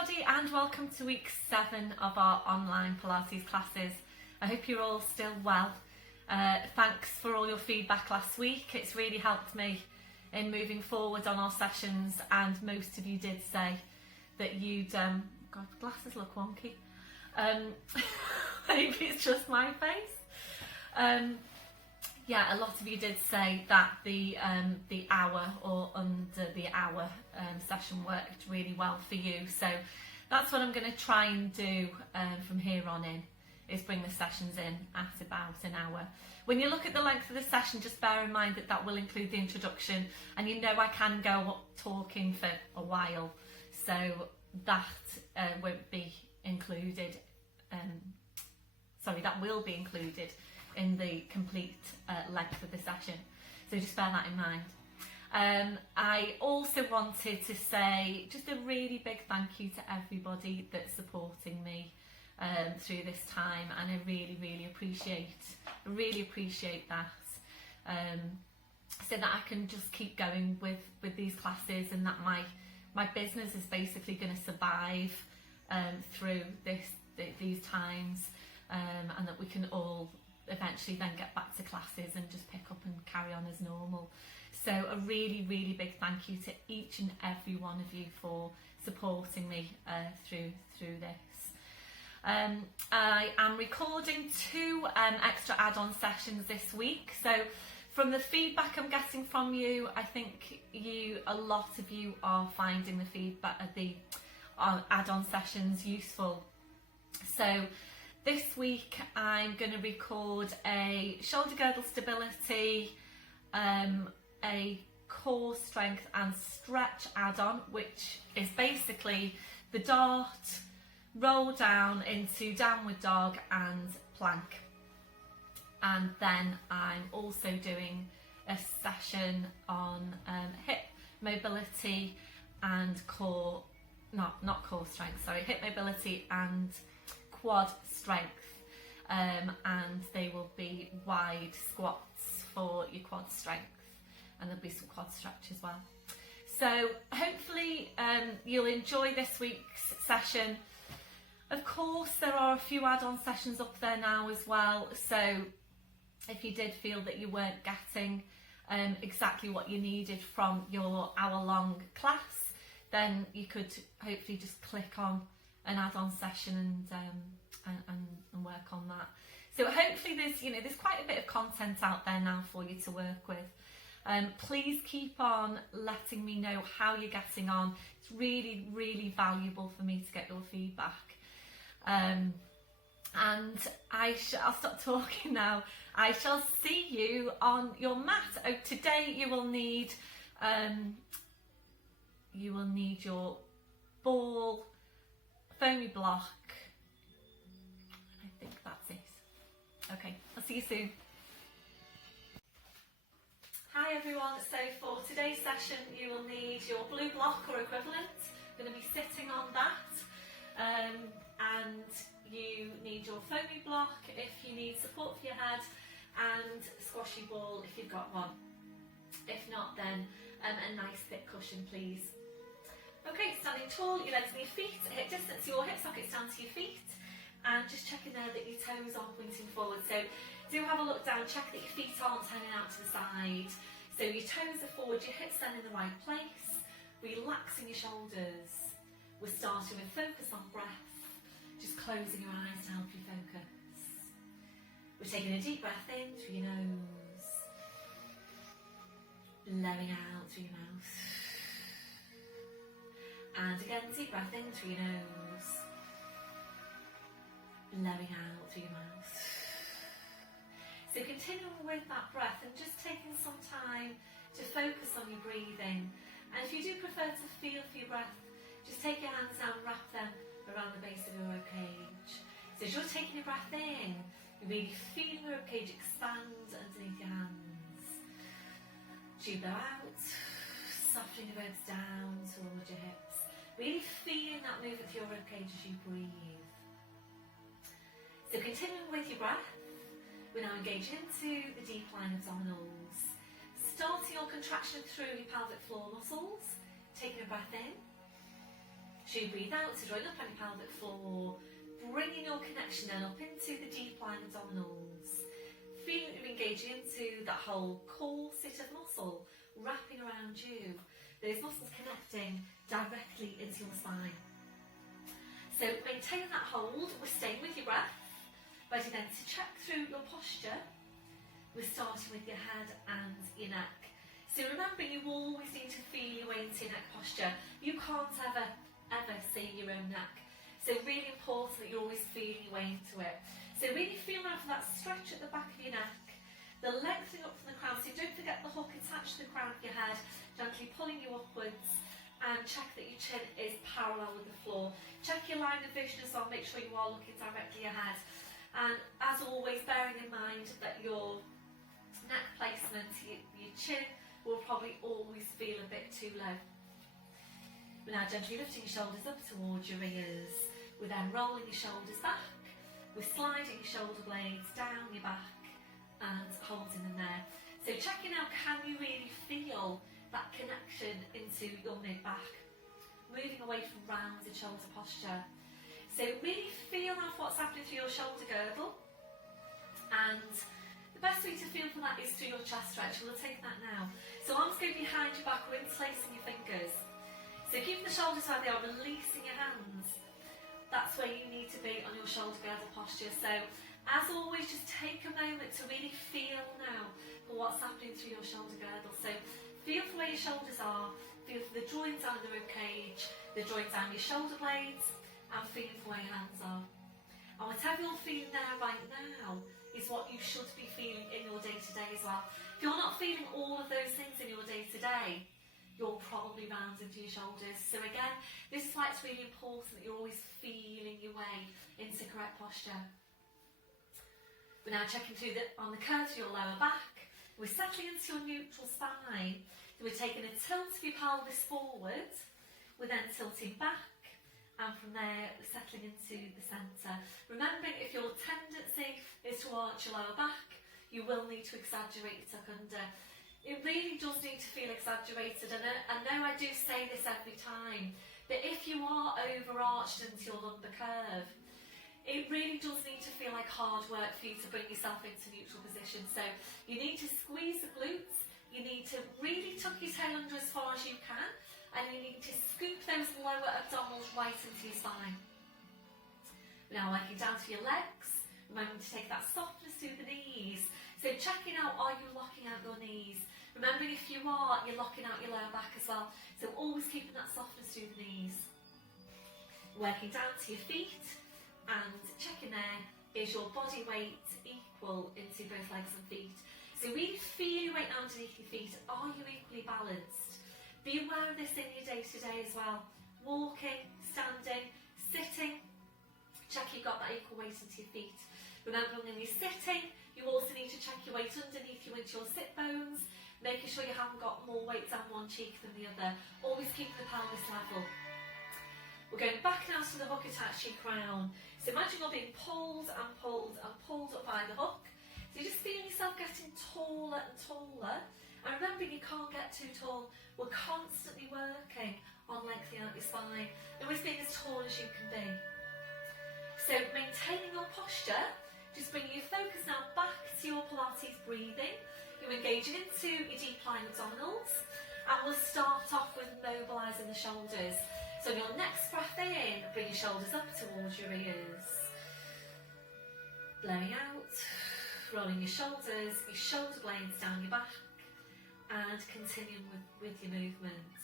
everybody and welcome to week 7 of our online Pilates classes. I hope you're all still well. Thanks for all your feedback last week. It's really helped me in moving forward on our sessions, and most of you did say that you'd... God, glasses look wonky. Maybe it's just my face. Yeah, a lot of you did say that the hour or under the hour session worked really well for you. So that's what I'm going to try and do from here on in, is bring the sessions in at about an hour. When you look at the length of the session, just bear in mind that that will include the introduction, and you know I can go up talking for a while, so that won't be included. That will be included in the complete length of the session, so just bear that in mind. I also wanted to say just a really big thank you to everybody that's supporting me through this time, and I really appreciate that, so that I can just keep going with these classes, and that my business is basically going to survive through these times, and that we can all eventually then get back to classes and just pick up and carry on as normal. So a really big thank you to each and every one of you for supporting me through this. I am recording 2 extra add-on sessions this week. So from the feedback I'm getting from you, I think a lot of you are finding the feedback of the add-on sessions useful. So this week I'm going to record a shoulder girdle stability, a core strength and stretch add-on, which is basically the dart, roll down into downward dog and plank. And then I'm also doing a session on hip mobility and core, not core strength, sorry, hip mobility and quad strength, and they will be wide squats for your quad strength, and there'll be some quad stretch as well. So hopefully you'll enjoy this week's session. Of course, there are a few add-on sessions up there now as well, so if you did feel that you weren't getting exactly what you needed from your hour-long class, then you could hopefully just click on an add-on session and work on that. So hopefully there's quite a bit of content out there now for you to work with. Please keep on letting me know how you're getting on. It's really valuable for me to get your feedback. And I'll stop talking now. I shall see you on your mat. Oh, today you will need your ball, foamy block. I think that's it. Okay, I'll see you soon. Hi everyone, so for today's session you will need your blue block or equivalent. I'm going to be sitting on that, and you need your foamy block if you need support for your head, and squashy ball if you've got one. If not, then a nice thick cushion please. Okay, standing tall, your legs and your feet at hip distance, your hip sockets down to your feet, and just checking there that your toes are pointing forward. So do have a look down, check that your feet aren't turning out to the side. So your toes are forward, your hips then in the right place, relaxing your shoulders. We're starting with focus on breath, just closing your eyes to help you focus. We're taking a deep breath in through your nose, blowing out through your mouth. And again, deep breath in through your nose, blowing out through your mouth. So continuing with that breath and just taking some time to focus on your breathing. And if you do prefer to feel for your breath, just take your hands down and wrap them around the base of your ribcage. So as you're taking your breath in, you're really feeling your ribcage expand underneath your hands. As you blow out, softening your ribs down towards your hips. Really feeling that movement through your ribcage as you breathe. So continuing with your breath, we're now engaging into the deep lying abdominals. Starting your contraction through your pelvic floor muscles, taking a breath in, So you breathe out to drawing up any pelvic floor, bringing your connection then up into the deep lying abdominals. Feeling you're engaging into that whole core sit of muscle wrapping around you. Those muscles connecting directly into your spine. So maintain that hold. We're staying with your breath. Ready then to check through your posture. We're starting with your head and your neck. So remember, you always need to feel your way into your neck posture. You can't ever see your own neck. So really important that you're always feeling your way into it. So really feel out for that stretch at the back of your neck, the lengthening up from the crown. So don't forget the hook attached to the crown of your head, gently pulling you upwards, and check that your chin is parallel with the floor. Check your line of vision as well, make sure you are looking directly ahead. And as always, bearing in mind that your neck placement, your chin will probably always feel a bit too low. We're now gently lifting your shoulders up towards your ears. We're then rolling your shoulders back. We're sliding your shoulder blades down your back and holding them there. So checking out, can you really feel that connection into your mid-back? Moving away from rounded shoulder posture. So really feel out what's happening through your shoulder girdle. And the best way to feel for that is through your chest stretch. We'll take that now. So arms go behind your back, we're interlacing your fingers. So keeping the shoulders where they are, releasing your hands. That's where you need to be on your shoulder girdle posture. So as always, just take a moment to really feel now for what's happening through your shoulder girdle. So feel for where your shoulders are, feel for the joints down the rib cage, the joints down your shoulder blades, and feel for where your hands are. And whatever you're feeling there right now is what you should be feeling in your day-to-day as well. If you're not feeling all of those things in your day-to-day, you're probably rounding to your shoulders. So again, this is why it's really important that you're always feeling your way into correct posture. We're now checking through on the curve to your lower back. We're settling into your neutral spine. So we're taking a tilt of your pelvis forward. We're then tilting back. And from there, we're settling into the centre. Remembering, if your tendency is to arch your lower back, you will need to exaggerate your tuck under. It really does need to feel exaggerated. And I know I do say this every time, but if you are overarched into your lumbar curve, it really does need to feel like hard work for you to bring yourself into neutral position. So you need to squeeze the glutes, you need to really tuck your tail under as far as you can, and you need to scoop those lower abdominals right into your spine. Now working down to your legs, remembering to take that softness through the knees. So checking out, are you locking out your knees? Remembering, if you are, you're locking out your lower back as well. So always keeping that softness through the knees. Working down to your feet and checking there, is your body weight equal into both legs and feet? So really feel your weight underneath your feet. Are you equally balanced? Be aware of this in your day-to-day as well. Walking, standing, sitting. Check you've got that equal weight into your feet. Remember, when you're sitting, you also need to check your weight underneath you into your sit bones, making sure you haven't got more weight down one cheek than the other. Always keep the pelvis level. We're going back now to the hook attached to your crown. So imagine you're being pulled and pulled and pulled up by the hook. So you just feel yourself getting taller and taller. And remember, you can't get too tall. We're constantly working on lengthening out your spine. And always being as tall as you can be. So maintaining your posture, just bringing your focus now back to your Pilates breathing. You're engaging into your deep lying abdominals. And we'll start off with mobilising the shoulders. So on your next breath in, bring your shoulders up towards your ears. Blowing out, rolling your shoulders, your shoulder blades down your back. And continuing with your movement.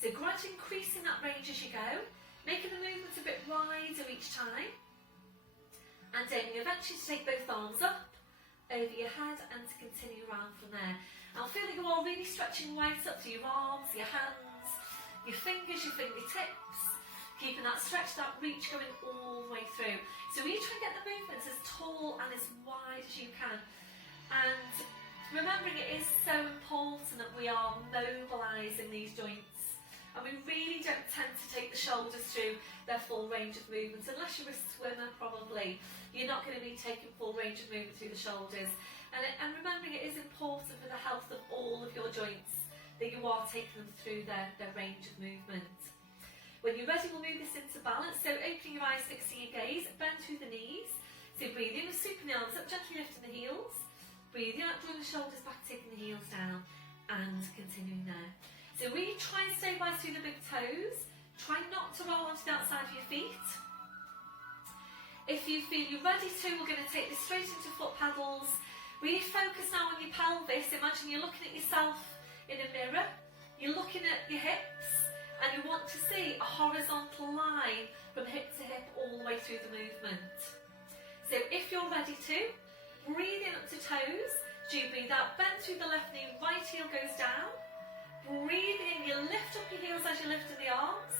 So gradually increasing that range as you go, making the movement a bit wider each time, and aiming eventually to take both arms up over your head and to continue around from there. And I'll feel that you are really stretching right up to your arms, your hands, your fingers, your fingertips, keeping that stretch, that reach going all the way through. So really try and get the movements as tall and as wide as you can. And remembering, it is so important that we are mobilising these joints, and we really don't tend to take the shoulders through their full range of movements. Unless you're a swimmer, probably you're not going to be taking full range of movement through the shoulders. And remembering, it is important for the health of all of your joints that you are taking them through their range of movement. When you're ready, we'll move this into balance. So opening your eyes, fixing your gaze, bend through the knees. So breathe in, sweeping the arms up, gently lifting the heels. Breathe out, drawing the shoulders back, taking the heels down, and continuing there. So really try and stabilise through the big toes. Try not to roll onto the outside of your feet. If you feel you're ready to, we're going to take this straight into foot pedals. Really focus now on your pelvis. Imagine you're looking at yourself in a mirror. You're looking at your hips and you want to see a horizontal line from hip to hip all the way through the movement. So if you're ready to, breathe in up to toes. Do you breathe out, bend through the left knee, right heel goes down. Breathe in, you lift up your heels as you lift in the arms.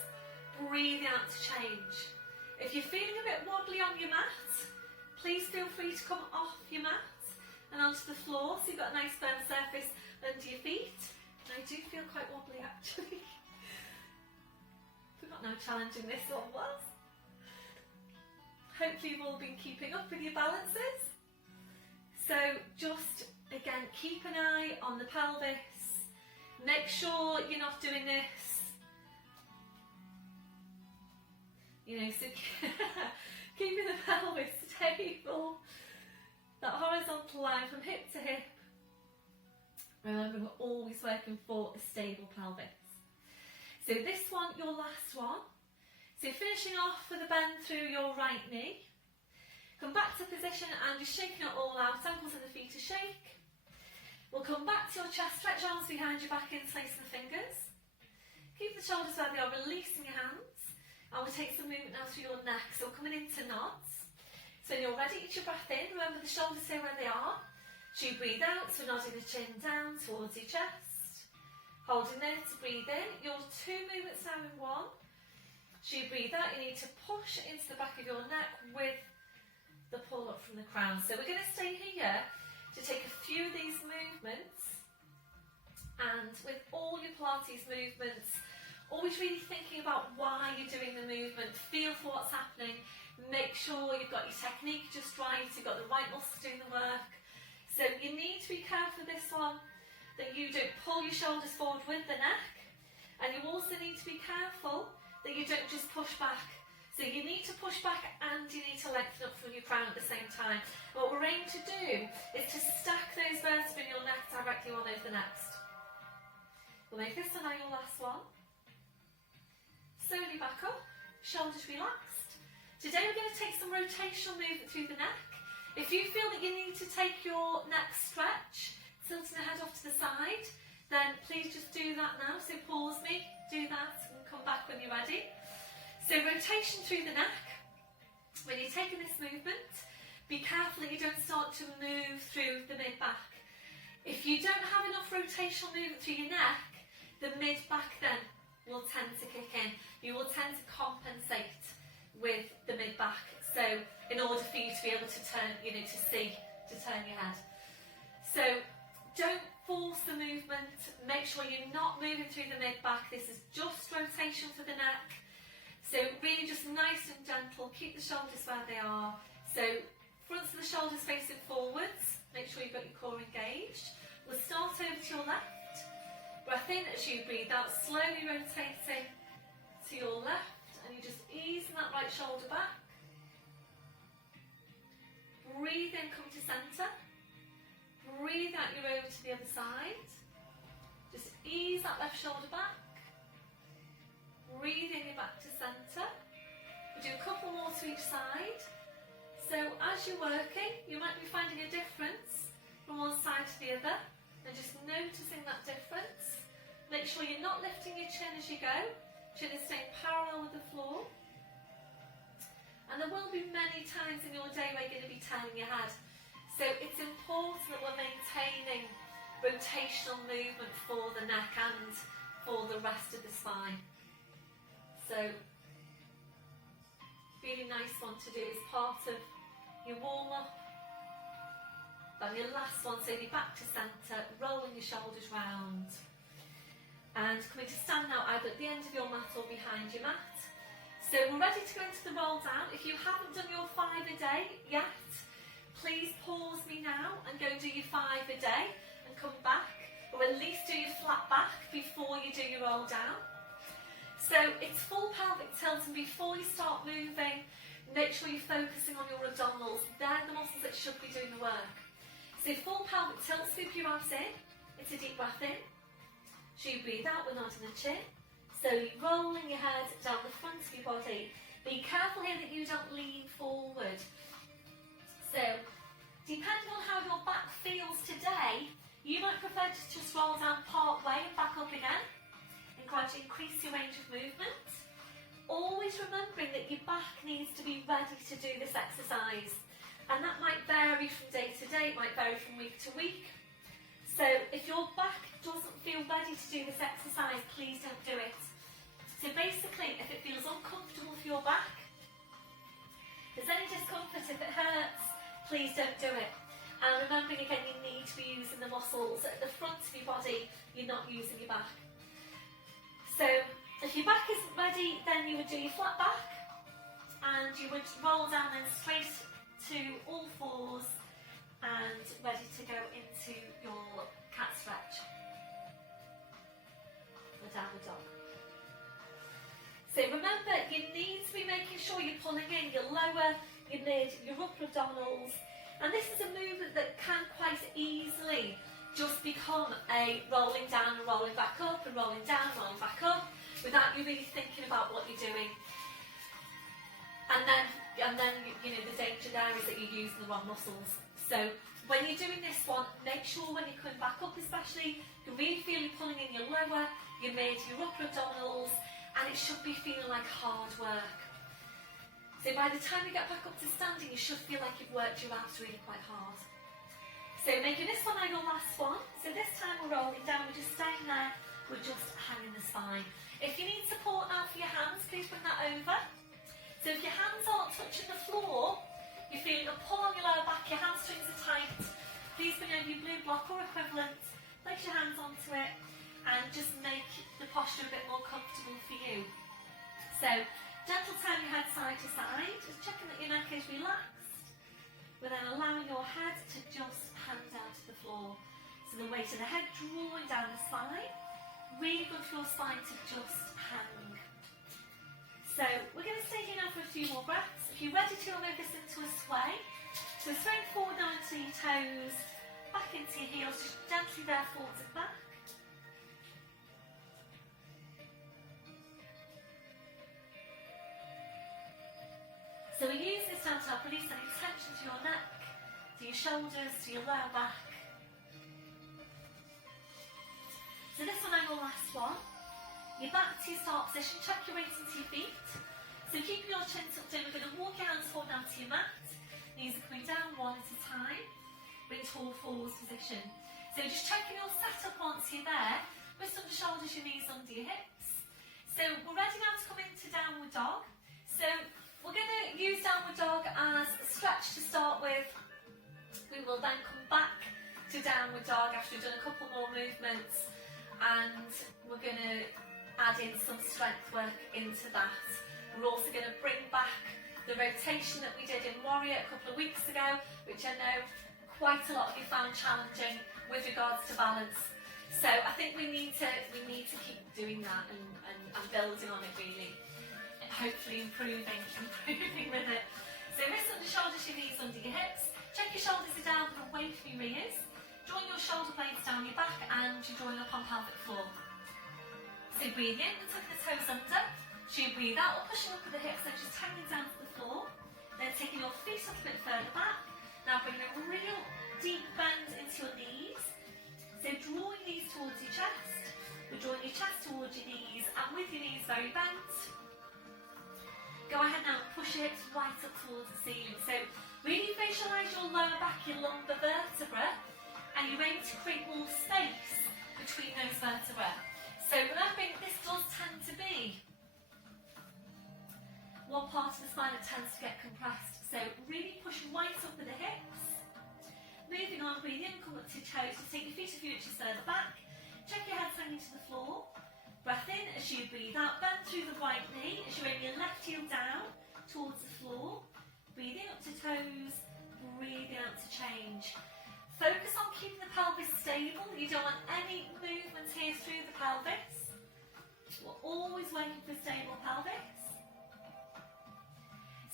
Breathe out to change. If you're feeling a bit wobbly on your mat, please feel free to come off your mat and onto the floor so you've got a nice firm surface under your feet. And I do feel quite wobbly actually. Forgot how challenging this one was. Hopefully you've all been keeping up with your balances. So just again, keep an eye on the pelvis. Make sure you're not doing this. You know, so keeping the pelvis stable, that horizontal line from hip to hip. Remember, we're always working for a stable pelvis. So this one, your last one. So finishing off with a bend through your right knee. Come back to position and just shaking it all out, ankles and the feet to shake. We'll come back to your chest, stretch arms behind your back, interlacing the fingers. Keep the shoulders where they are, releasing your hands. And we'll take some movement now through your neck, so coming into nods. So when you're ready, each your breath in, remember the shoulders stay where they are. So you breathe out, so nodding the chin down towards your chest. Holding there to breathe in, your 2 movements now in one. So you breathe out, you need to push into the back of your neck with the pull up from the crown. So we're going to stay here to take a few of these movements. And with all your Pilates movements, always really thinking about why you're doing the movement, feel for what's happening, make sure you've got your technique just right, you've got the right muscles doing the work. So you need to be careful with this one, that you don't pull your shoulders forward with the neck, and you also need to be careful that you don't just push back. So you need to push back and you need to lengthen up from your crown at the same time. What we're aiming to do is to stack those vertebrae in your neck directly one over the next. We'll make this one now your last one. Slowly back up, shoulders relaxed. Today we're going to take some rotational movement through the neck. If you feel that you need to take your neck stretch, tilting the head off to the side, then please just do that now. So pause me, do that and come back when you're ready. So rotation through the neck. When you're taking this movement, be careful that you don't start to move through the mid-back. If you don't have enough rotational movement through your neck, the mid-back then will tend to kick in. You will tend to compensate with the mid-back. So in order for you to be able to turn, to turn your head. So don't force the movement. Make sure you're not moving through the mid-back. This is just rotation for the neck. So really just nice and gentle. Keep the shoulders where they are. So fronts of the shoulders facing forwards. Make sure you've got your core engaged. We'll start over to your left. Breath in as you breathe out, slowly rotating to your left, and you just easing that right shoulder back. Breathe in, come to centre. Breathe out, you're over to the other side. Just ease that left shoulder back. Breathe in, you're back to centre. We'll do a couple more to each side. So as you're working, you might be finding a difference from one side to the other, and just noticing that difference. Make sure you're not lifting your chin as you go. Chin is staying parallel with the floor. And there will be many times in your day where you're going to be turning your head. So it's important that we're maintaining rotational movement for the neck and for the rest of the spine. So, really nice one to do as part of your warm-up. Then your last one, so you're back to centre, rolling your shoulders round. And coming to stand now either at the end of your mat or behind your mat. So we're ready to go into the roll down. If you haven't done your 5 a day yet, please pause me now and go do your 5 a day and come back, or at least do your flat back before you do your roll down. So it's full pelvic tilt, and before you start moving, make sure you're focusing on your abdominals. They're the muscles that should be doing the work. So full pelvic tilt, scoop your abs in. It's a deep breath in. So you breathe out, we're nodding the chin. So you're rolling your head down the front of your body. Be careful here that you don't lean forward. So, depending on how your back feels today, you might prefer to just roll down part way and back up again, and gradually increase your range of movement. Always remembering that your back needs to be ready to do this exercise, and that might vary from day to day, it might vary from week to week. So if your back doesn't feel ready to do this exercise, please don't do it. So basically, if it feels uncomfortable for your back, if there's any discomfort, if it hurts, please don't do it. And remembering again, you need to be using the muscles at the front of your body, you're not using your back. So if your back isn't ready, then you would do your flat back, and you would roll down then straight to all fours and ready to go into your cat stretch, the downward dog. So remember, you need to be making sure you're pulling in your lower, your mid, your upper abdominals, and this is a movement that can quite easily just become a rolling down and rolling back up and rolling down, rolling back up, without you really thinking about what you're doing. And then you know, the danger there is that you're using the wrong muscles. So when you're doing this one, make sure when you're coming back up especially, you really feel you're pulling in your lower, your mid, your upper abdominals, and it should be feeling like hard work. So by the time you get back up to standing, you should feel like you've worked your abs really quite hard. So making this one our last one. So this time we're rolling down, we're just staying there, we're just hanging the spine. If you need support now for your hands, please bring that over. So if your hands aren't touching the floor, you're feeling a pull on your lower back, your hamstrings are tight, please bring over your blue block or equivalent, place your hands onto it, and just make the posture a bit more comfortable for you. So, gentle turn your head side to side, just checking that your neck is relaxed, but then allowing your head to just hang down to the floor. So the weight of the head drawing down the spine, really good for your spine to just hang. So we're going to stay here now for a few more breaths. If you're ready to, we'll move this into a sway. So swaying forward now into your toes, back into your heels, just gently there forwards and back. So we use this now to help release any tension to your neck, to your shoulders, to your lower back. So this one I'm your last one. You're back to your start position, check your weight into your feet. So keeping your chin tucked in, we're going to walk your hands forward down to your mat. Knees are coming down one at a time. Bring to all fours position. So just checking your setup once you're there. Wrists under shoulders, your knees under your hips. So we're ready now to come into downward dog. So we're going to use downward dog as a stretch to start with. We will then come back to downward dog after we've done a couple more movements, and we're going to add in some strength work into that. We're also going to bring back the rotation that we did in Warrior a couple of weeks ago, which I know quite a lot of you found challenging with regards to balance. So I think we need to keep doing that and building on it really. Hopefully improving with it. So wrists under shoulders, your knees under your hips. Check your shoulders are down and away from your ears. Drawing your shoulder blades down your back, and you're drawing up on pelvic floor. So breathe in and tuck the toes under. So you breathe out, pushing up with the hips, then just hanging down to the floor. Then taking your feet up a bit further back. Now bringing a real deep bend into your knees. So drawing knees towards your chest. We're drawing your chest towards your knees, and with your knees very bent. Go ahead now and push your hips right up towards the ceiling. So really visualise your lower back, your lumbar vertebra, and you're able to create more space between those vertebrae. So remembering this does tend to be one part of the spine that tends to get compressed. So really push right up with the hips. Moving on, breathe in, come up to toes. So take your feet a few inches further back. Check your head hanging to the floor. Breath in as you breathe out, bend through the right knee as you bring your left heel down towards the floor. Breathing up to toes, breathing out to change. Focus on keeping the pelvis stable. You don't want any movement here through the pelvis. We're always working for stable pelvis.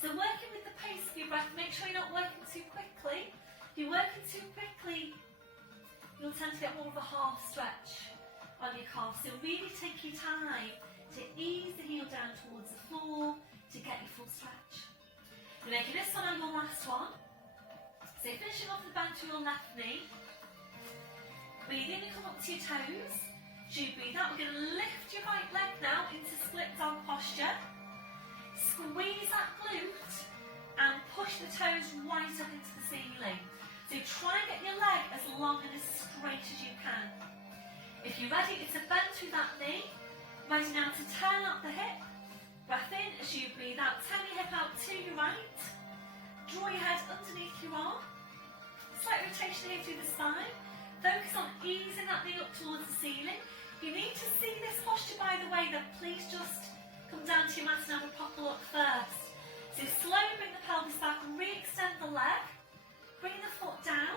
So working with the pace of your breath, make sure you're not working too quickly. If you're working too quickly, you'll tend to get more of a half stretch on your calf. So really take your time to ease the heel down towards the floor to get your full stretch. You're making this one on your last one. So you're finishing off the bend to your left knee. Breathe in and come up to your toes. As you breathe out, we're going to lift your right leg now into split dog posture. Squeeze that glute and push the toes right up into the ceiling. So try and get your leg as long and as straight as you can. If you're ready, it's a bend through that knee. Ready now to turn up the hip. Breath in as you breathe out. Turn your hip out to your right. Draw your head underneath your arm. Slight rotation here through the spine. Focus on easing that knee up towards the ceiling. If you need to see this posture, by the way, then please just come down to your mat and have a proper look first. So slowly bring the pelvis back, re-extend the leg. Bring the foot down.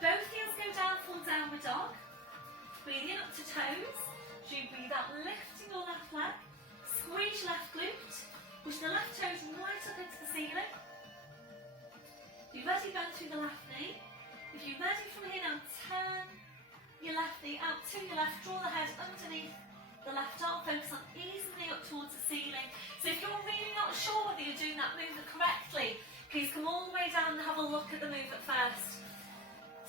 Both heels go down, full downward dog. Breathe in up to toes. As you breathe out, lifting your left leg. Squeeze your left glute. Push the left toes right up into the ceiling. If you're ready, bend through the left knee. If you're ready from here now, turn your left knee out to your left. Draw the head underneath the left arm. Focus on easing the knee up towards the ceiling. So if you're really not sure whether you're doing that movement correctly, please come all the way down and have a look at the movement first.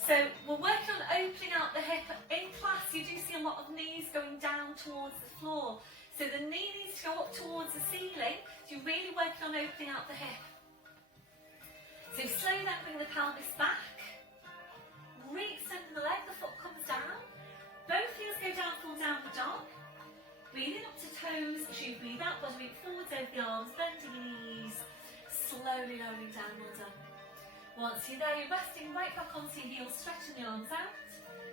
So we're working on opening out the hip. In class, you do see a lot of knees going down towards the floor. So the knee needs to go up towards the ceiling. So you're really working on opening out the hip. So slowly then bring the pelvis back. Re-extending the leg, the foot comes down. Both heels go down, full downward dog. Breathing up to toes. As you breathe out, body forwards over the arms, bending your knees. Slowly lowering down, well done. Once you're there, you're resting right back onto your heels, stretching the arms out.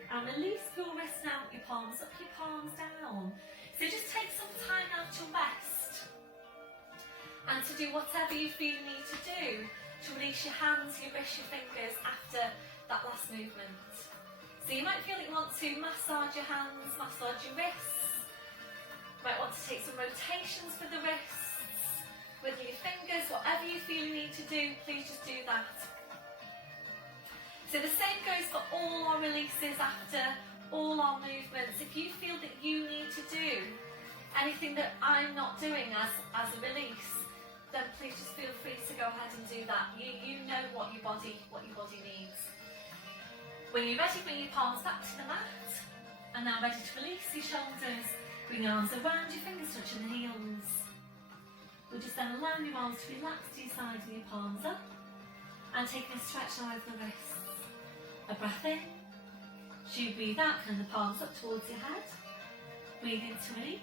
And release your wrists now, your palms up, your palms down. So just take some time now to rest. And to do whatever you feel you need to do. To release your hands, your wrists, your fingers after that last movement. So you might feel that you want to massage your hands, massage your wrists. You might want to take some rotations for the wrists. With your fingers, whatever you feel you need to do, please just do that. So the same goes for all our releases after all our movements. If you feel that you need to do anything that I'm not doing as a release, then please just feel free to go ahead and do that. You know what your body needs. When you're ready, bring your palms back to the mat. And now ready to release your shoulders. Bring your arms around, your fingers touching the heels. We'll just then allow your arms to relax to your sides with your palms up. And taking a stretch now over the wrists. A breath in. As you breathe out, turn the palms up towards your head. Breathe in to release.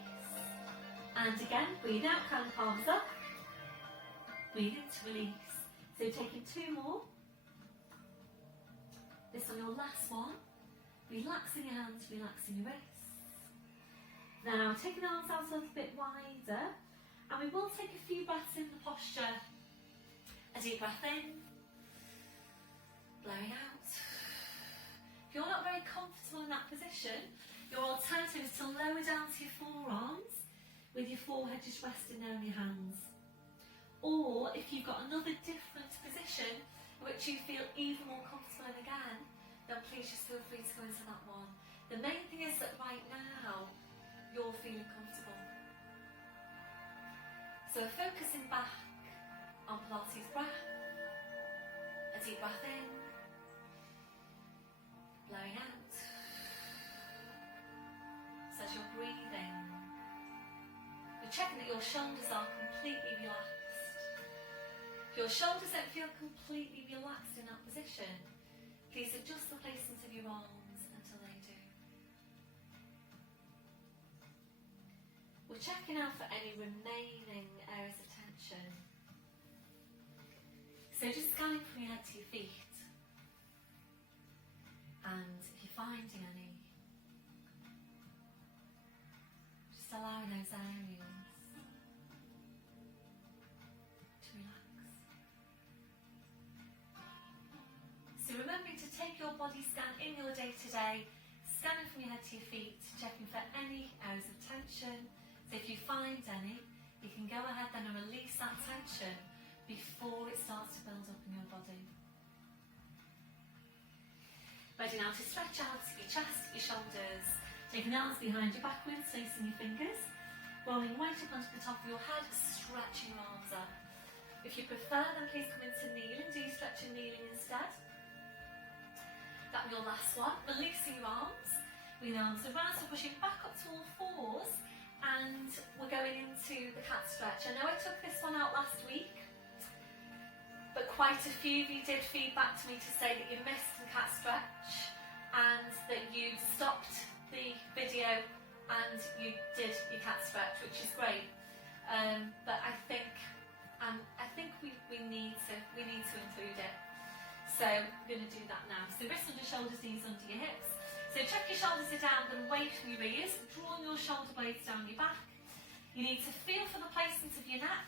And again, breathe out, turn the palms up. Breathe in to release. So taking two more. This on your last one. Relaxing your hands, relaxing your wrists. Now taking the arms out a little bit wider. And we will take a few breaths in the posture. A deep breath in. Blowing out. If you're not very comfortable in that position, your alternative is to lower down to your forearms with your forehead just resting there on your hands. Or if you've got another different position which you feel even more comfortable in again, then please just feel free to go into that one. The main thing is that right now, you're feeling comfortable. So focusing back on Pilates breath, a deep breath in, blowing out. So as you're breathing, you're checking that your shoulders are completely relaxed. If your shoulders don't feel completely relaxed in that position, please adjust the placement of your arms until they do. We're checking out for any remaining areas of tension. So just scanning from your head to your feet. And if you're finding any, just allowing those areas to relax. So remembering to take your body scan in your day to day, scanning from your head to your feet, checking for any areas of tension. So if you find any, you can go ahead then and release that tension before it starts to build up in your body. Ready now to stretch out your chest, your shoulders. Take your arms behind your backwards, placing your fingers. Rolling right up onto the top of your head, stretching your arms up. If you prefer, then please come into kneeling. Do you stretch your kneeling instead? That'll be your last one. Releasing your arms. Bring the arms around, so pushing back up to all fours. And we're going into the cat stretch. I know I took this one out last week, but quite a few of you did feedback to me to say that you missed the cat stretch and that you'd stopped the video and you did your cat stretch, which is great. But I think we need to include it. So we're going to do that now. So wrists under shoulders, knees under your hips. So check your shoulders are down but away from your ears, drawing your shoulder blades down your back. You need to feel for the placement of your neck.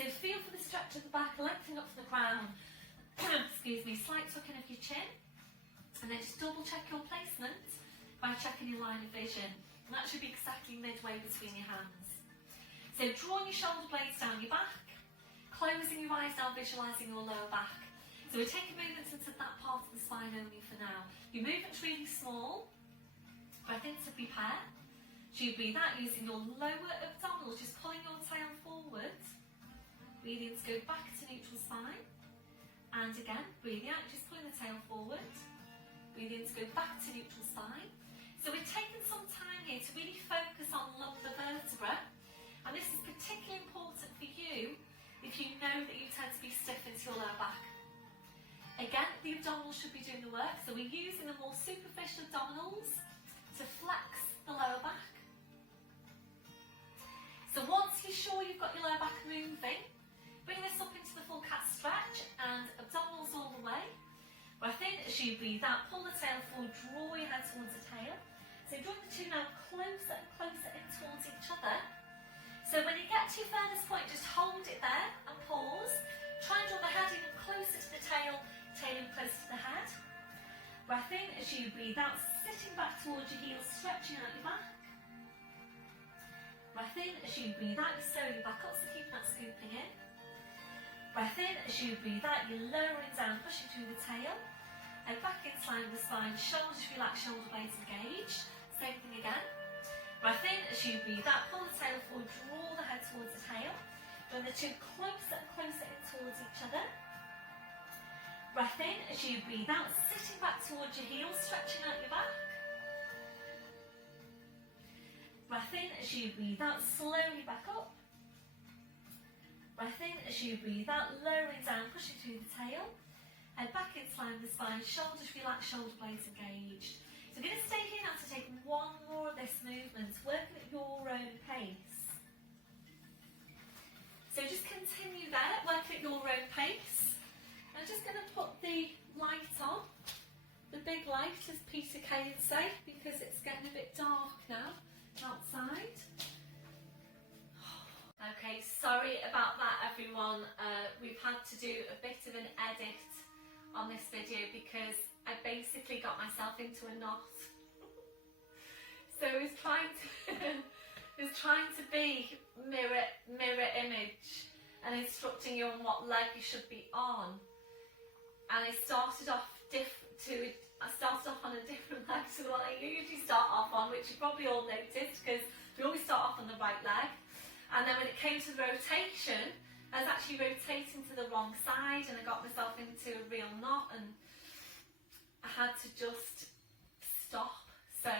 So feel for the stretch of the back, lengthening up to the crown. Excuse me, slight tucking of your chin. And then just double check your placement by checking your line of vision. And that should be exactly midway between your hands. So drawing your shoulder blades down your back, closing your eyes now, visualising your lower back. So we're taking movements into that part of the spine only for now. Your movement's really small, breath in to prepare. So you breathe out using your lower abdominals, just pulling your tail forward. Breathing to go back to neutral spine. And again, breathing out, just pulling the tail forward. Breathing to go back to neutral spine. So we're taking some time here to really focus on lumbar vertebra. And this is particularly important for you if you know that you tend to be stiff into your lower back. Again, the abdominals should be doing the work, so we're using the more superficial abdominals to flex the lower back. So once you're sure you've got your lower back moving, bring this up into the full cat stretch and abdominals all the way. Breath in as you breathe out, pull the tail forward, draw your head towards the tail. So drawing the two now closer and closer in towards each other. So when you get to your furthest point, just hold it there and pause. Try and draw the head even closer to the tail, tail in closer to the head. Breath in as you breathe out, sitting back towards your heels, stretching out your back. Breath in as you breathe out, you're slowly back up, so keep that scooping in. Breath in as you breathe out, you're lowering down, pushing through the tail. And back into line with the spine, shoulders relaxed, shoulder blades engaged. Same thing again. Breath in as you breathe out, pull the tail forward, draw the head towards the tail. Bring the two closer and closer in towards each other. Breath in as you breathe out, sitting back towards your heels, stretching out your back. Breath in as you breathe out, slowly back up. Breath in as you breathe out, lowering down, pushing through the tail. Head back into line with the spine, shoulders relaxed, shoulder blades engaged. So we're going to stay here now to take one more of this movement, working at your own pace. So just continue there, working at your own pace. I'm just going to put the light on, the big light as Peter Kay would say, because it's getting a bit dark now outside. Okay, sorry about that everyone. We've had to do a bit of an edit on this video because I basically got myself into a knot. So I was trying to be mirror image and instructing you on what leg you should be on. And I started off on a different leg to the one I usually start off on, which you probably all noticed because we always start off on the right leg. And then when it came to the rotation, I was actually rotating to the wrong side and I got myself into a real knot and I had to just stop. So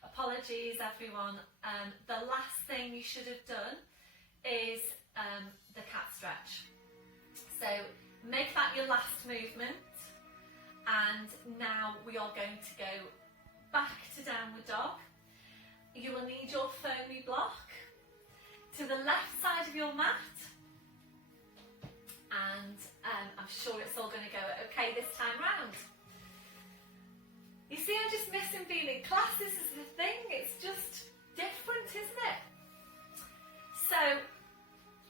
apologies everyone. The last thing you should have done is the cat stretch. So make that your last movement, and now we are going to go back to downward dog. You will need your foamy block to the left side of your mat, and I'm sure it's all going to go okay this time round. You see, I'm just missing being in class. This is the thing, it's just different, isn't it? So,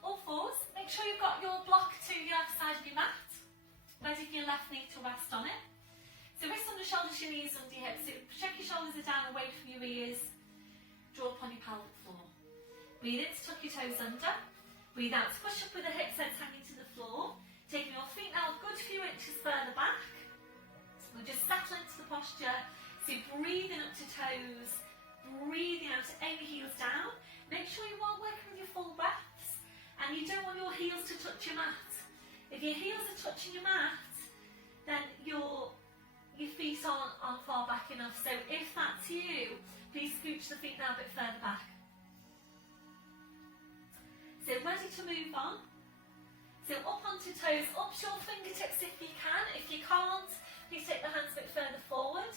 all fours, make sure you've got your block to the left side of your mat, ready for your left knee to rest on it. So wrists under shoulders, your knees under your hips. So check your shoulders are down away from your ears, draw upon your pelvic floor. Breathe in to tuck your toes under. Breathe out to push up with the hips ends hanging to the floor. Taking your feet now a good few inches further back. We'll just settle into the posture. So breathing up to toes, breathing out to aim your heels down. Make sure you are working with your full breaths, and you don't want your heels to touch your mat. If your heels are touching your mat, then your feet aren't far back enough. So if that's you, please scooch the feet now a bit further back. So ready to move on. So up onto toes, up to your fingertips if you can. If you can't, please take the hands a bit further forward.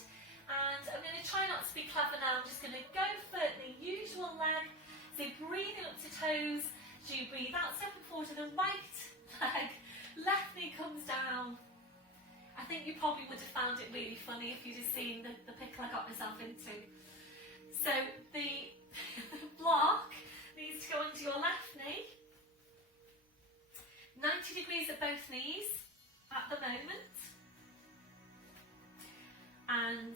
And I'm going to try not to be clever now. I'm just going to go for the usual leg. So breathing up to toes. As you breathe out, stepping forward to the right leg. Left knee comes down. I think you probably would have found it really funny if you'd have seen the pickle I got myself into. So the block needs to go onto your left knee. 90 degrees at both knees at the moment. And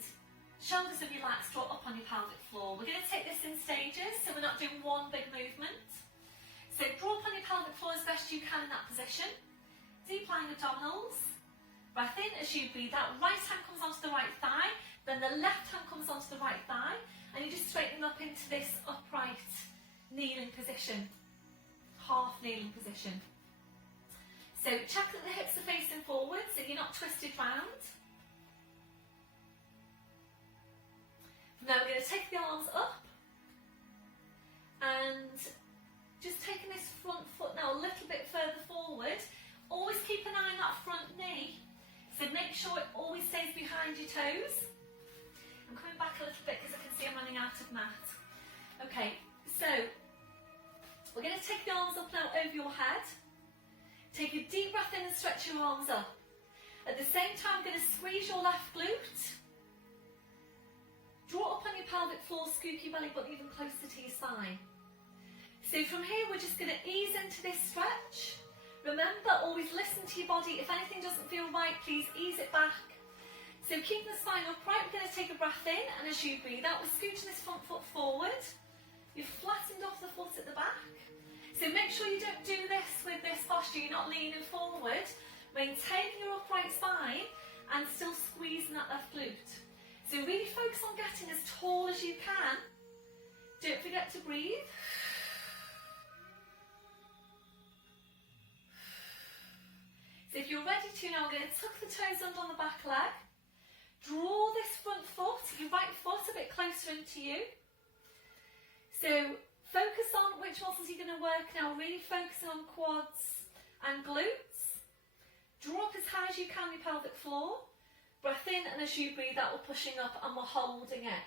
shoulders are relaxed, draw up on your pelvic floor. We're going to take this in stages, so we're not doing one big movement. So draw up on your pelvic floor as best you can in that position. Deep lying abdominals. Breath in as you breathe out. Right hand comes onto the right thigh, then the left hand comes onto the right thigh, and you just straighten up into this upright kneeling position, half kneeling position. So check that the hips are facing forward, so you're not twisted round. Now we're going to take the arms up, and just taking this front foot now a little bit further forward. Always keep an eye on that front knee. So make sure it always stays behind your toes. I'm coming back a little bit because I can see I'm running out of mat. Okay, so we're going to take the arms up now over your head. Take a deep breath in and stretch your arms up. At the same time, I'm going to squeeze your left glute. Draw up on your pelvic floor, scoop your belly button even closer to your spine. So from here, we're just going to ease into this stretch. Remember, always listen to your body. If anything doesn't feel right, please ease it back. So keeping the spine upright, we're going to take a breath in, and as you breathe out, we're scooting this front foot forward. You've flattened off the foot at the back. So make sure you don't do this with this posture. You're not leaning forward. Maintain your upright spine and still squeezing that left glute. So really focus on getting as tall as you can. Don't forget to breathe. So if you're ready to now, I'm going to tuck the toes under on the back leg. Draw this front foot, your right foot, a bit closer into you. So focus on which muscles you're going to work now. Really focusing on quads and glutes. Draw up as high as you can your pelvic floor. Breath in, and as you breathe out, we're pushing up and we're holding it.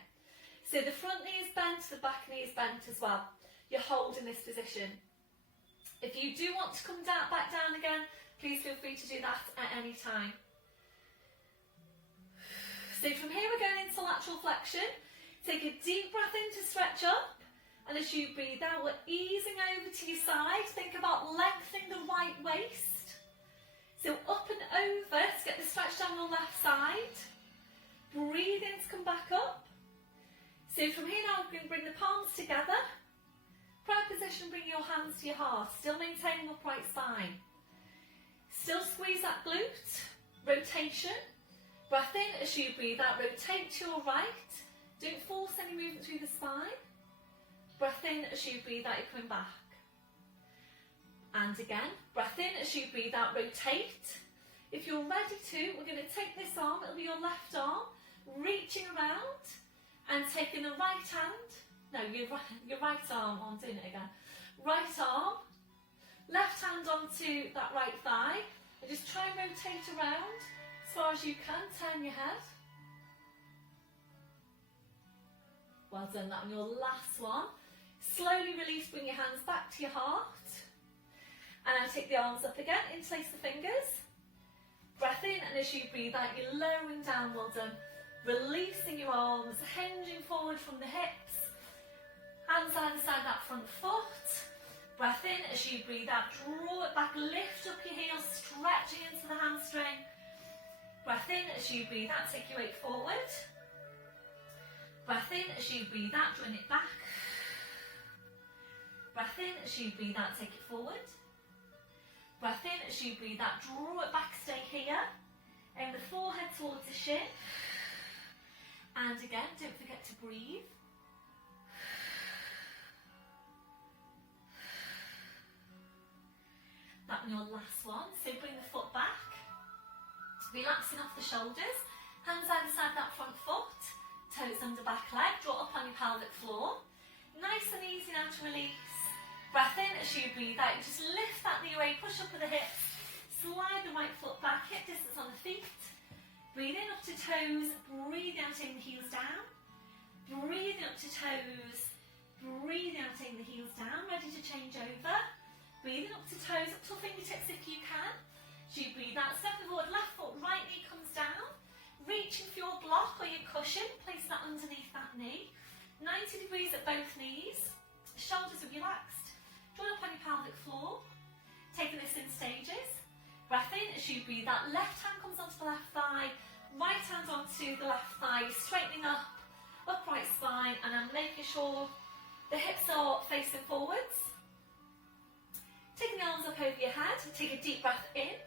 So the front knee is bent, the back knee is bent as well. You're holding this position. If you do want to come down, back down again, please feel free to do that at any time. So from here we're going into lateral flexion. Take a deep breath in to stretch up, and as you breathe out, we're easing over to your side. Think about lengthening the right waist. So up and over to get the stretch down your left side. Breathe in to come back up. So from here now, we're going to bring the palms together. Prayer position, bring your hands to your heart, still maintaining upright spine. Still squeeze that glute. Rotation. Breath in as you breathe out, rotate to your right. Don't force any movement through the spine. Breath in as you breathe out, you're coming back. And again, breath in as you breathe out, rotate. If you're ready to, we're going to take this arm, it'll be your left arm, reaching around and taking the right hand. No, your right arm, I'm doing it again. Right arm, left hand onto that right thigh, and just try and rotate around as far as you can. Turn your head. Well done. That on your last one. Slowly release, bring your hands back to your heart. And now take the arms up again, interlace the fingers. Breath in, and as you breathe out, you're lowering down. Well done. Releasing your arms, hinging forward from the hips. Hands either side that front foot. Breath in as you breathe out, draw it back, lift up your heels, stretching into the hamstring. Breath in as you breathe out, take your weight forward. Breath in as you breathe out, drawing it back. Breath in as you breathe out, take it forward. Breath in as you breathe out, draw it back, stay here. Aim the forehead towards the shin. And again, don't forget to breathe. That one, your last one. So bring the foot back. Relaxing off the shoulders. Hands either side that front foot. Toes under back leg. Draw up on your pelvic floor. Nice and easy now to release. Breath in as you breathe out. Just lift that knee away. Push up with the hips. Slide the right foot back. Hip distance on the feet. Breathe in up to toes. Breathe out, taking the heels down. Breathe up to toes. Breathe out, taking the heels down. Ready to change over. Breathing up to toes, up to fingertips if you can. As you breathe out, step forward, left foot, right knee comes down. Reaching for your block or your cushion, place that underneath that knee. 90 degrees at both knees. Shoulders are relaxed. Draw up on your pelvic floor. Taking this in stages. Breath in as you breathe out. Left hand comes onto the left thigh. Right hand onto the left thigh. Straightening up, upright spine, and I'm making sure the hips are facing forwards. Taking the arms up over your head, take a deep breath in,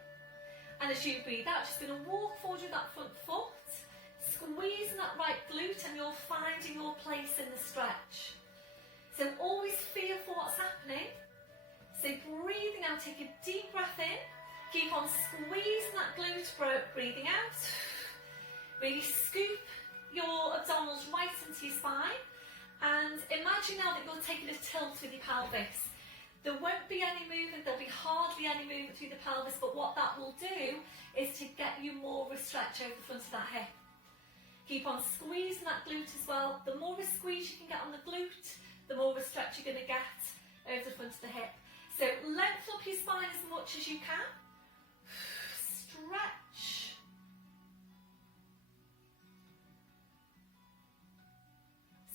and as you breathe out, just going to walk forward with that front foot, squeezing that right glute, and you're finding your place in the stretch. So always feel for what's happening. So breathing out, take a deep breath in, keep on squeezing that glute, breathing out. Really scoop your abdominals right into your spine, and imagine now that you're taking a tilt with your pelvis. There won't be any movement, there'll be hardly any movement through the pelvis, but what that will do is to get you more of a stretch over the front of that hip. Keep on squeezing that glute as well. The more of a squeeze you can get on the glute, the more of a stretch you're going to get over the front of the hip. So lengthen up your spine as much as you can. Stretch.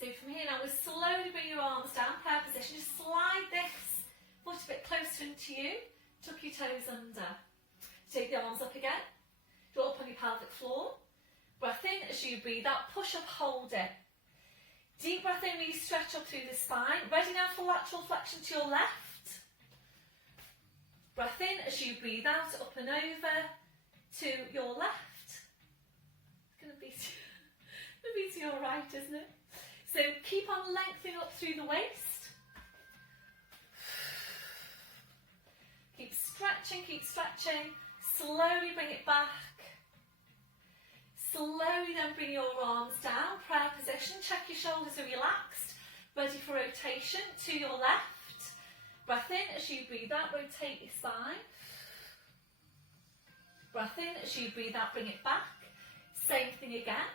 So from here now, we'll slowly bring your arms down, prayer position. Just slide this foot a bit closer into you, tuck your toes under. Take the arms up again, draw up on your pelvic floor. Breath in as you breathe out, push up, hold it. Deep breath in, really stretch up through the spine. Ready now for lateral flexion to your left. Breath in as you breathe out, up and over to your left. It's going to be to your right, isn't it? So keep on lengthening up through the waist. Keep stretching, slowly bring it back. Slowly then bring your arms down, prayer position, check your shoulders are relaxed, ready for rotation to your left. Breath in as you breathe out, rotate your spine. Breath in as you breathe out, bring it back. Same thing again.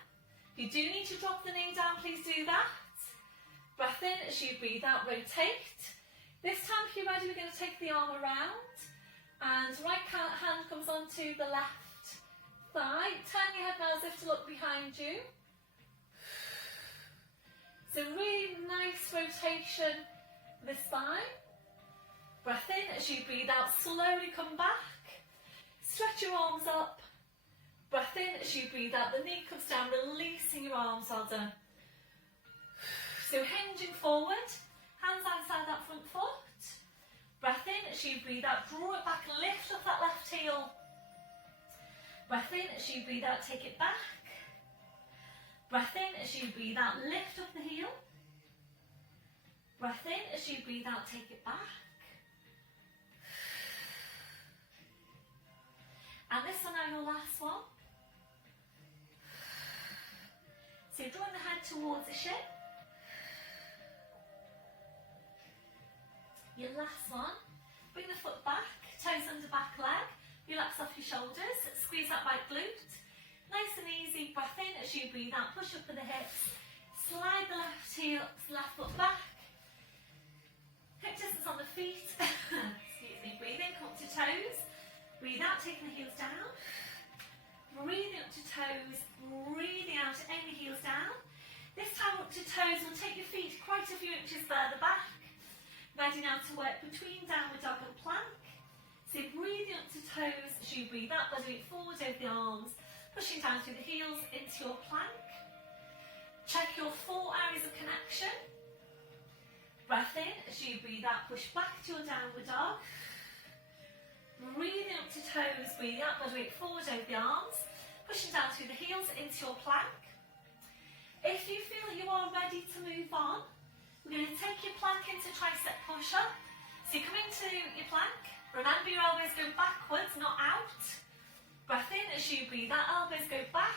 If you do need to drop the knee down, please do that. Breath in as you breathe out, rotate. This time if you're ready, we're going to take the arm around. And right hand comes onto the left thigh. Turn your head now as if to look behind you. So really nice rotation of the spine. Breath in as you breathe out. Slowly come back. Stretch your arms up. Breath in as you breathe out. The knee comes down, releasing your arms. Well done. So hinging forward. Hands outside that front foot. Breath in as you breathe out, draw it back, lift up that left heel. Breath in as you breathe out, take it back. Breath in as you breathe out, lift up the heel. Breath in as you breathe out, take it back. And this one now, your last one. So drawing the head towards the shin. Your last one, bring the foot back, toes under back leg, relax off your shoulders, squeeze that right glute. Nice and easy, breath in as you breathe out, push up with the hips, slide the left foot back, hip distance on the feet, excuse me, breathe in, come up to toes, breathe out, taking the heels down, breathing up to toes, breathing out, aim the heels down. This time up to toes, we'll take your feet quite a few inches further back. Ready now to work between downward dog and plank. So breathing up to toes as you breathe out, letting it forward over the arms, pushing down through the heels into your plank. Check your 4 areas of connection. Breath in, as you breathe out, push back to your downward dog. Breathing up to toes, breathing out, body weight forward over the arms, pushing down through the heels into your plank. If you feel you are ready to move on, we're going to take your plank into tricep push-up. So you come into your plank, remember your elbows go backwards, not out. Breath in, as you breathe out, elbows go back.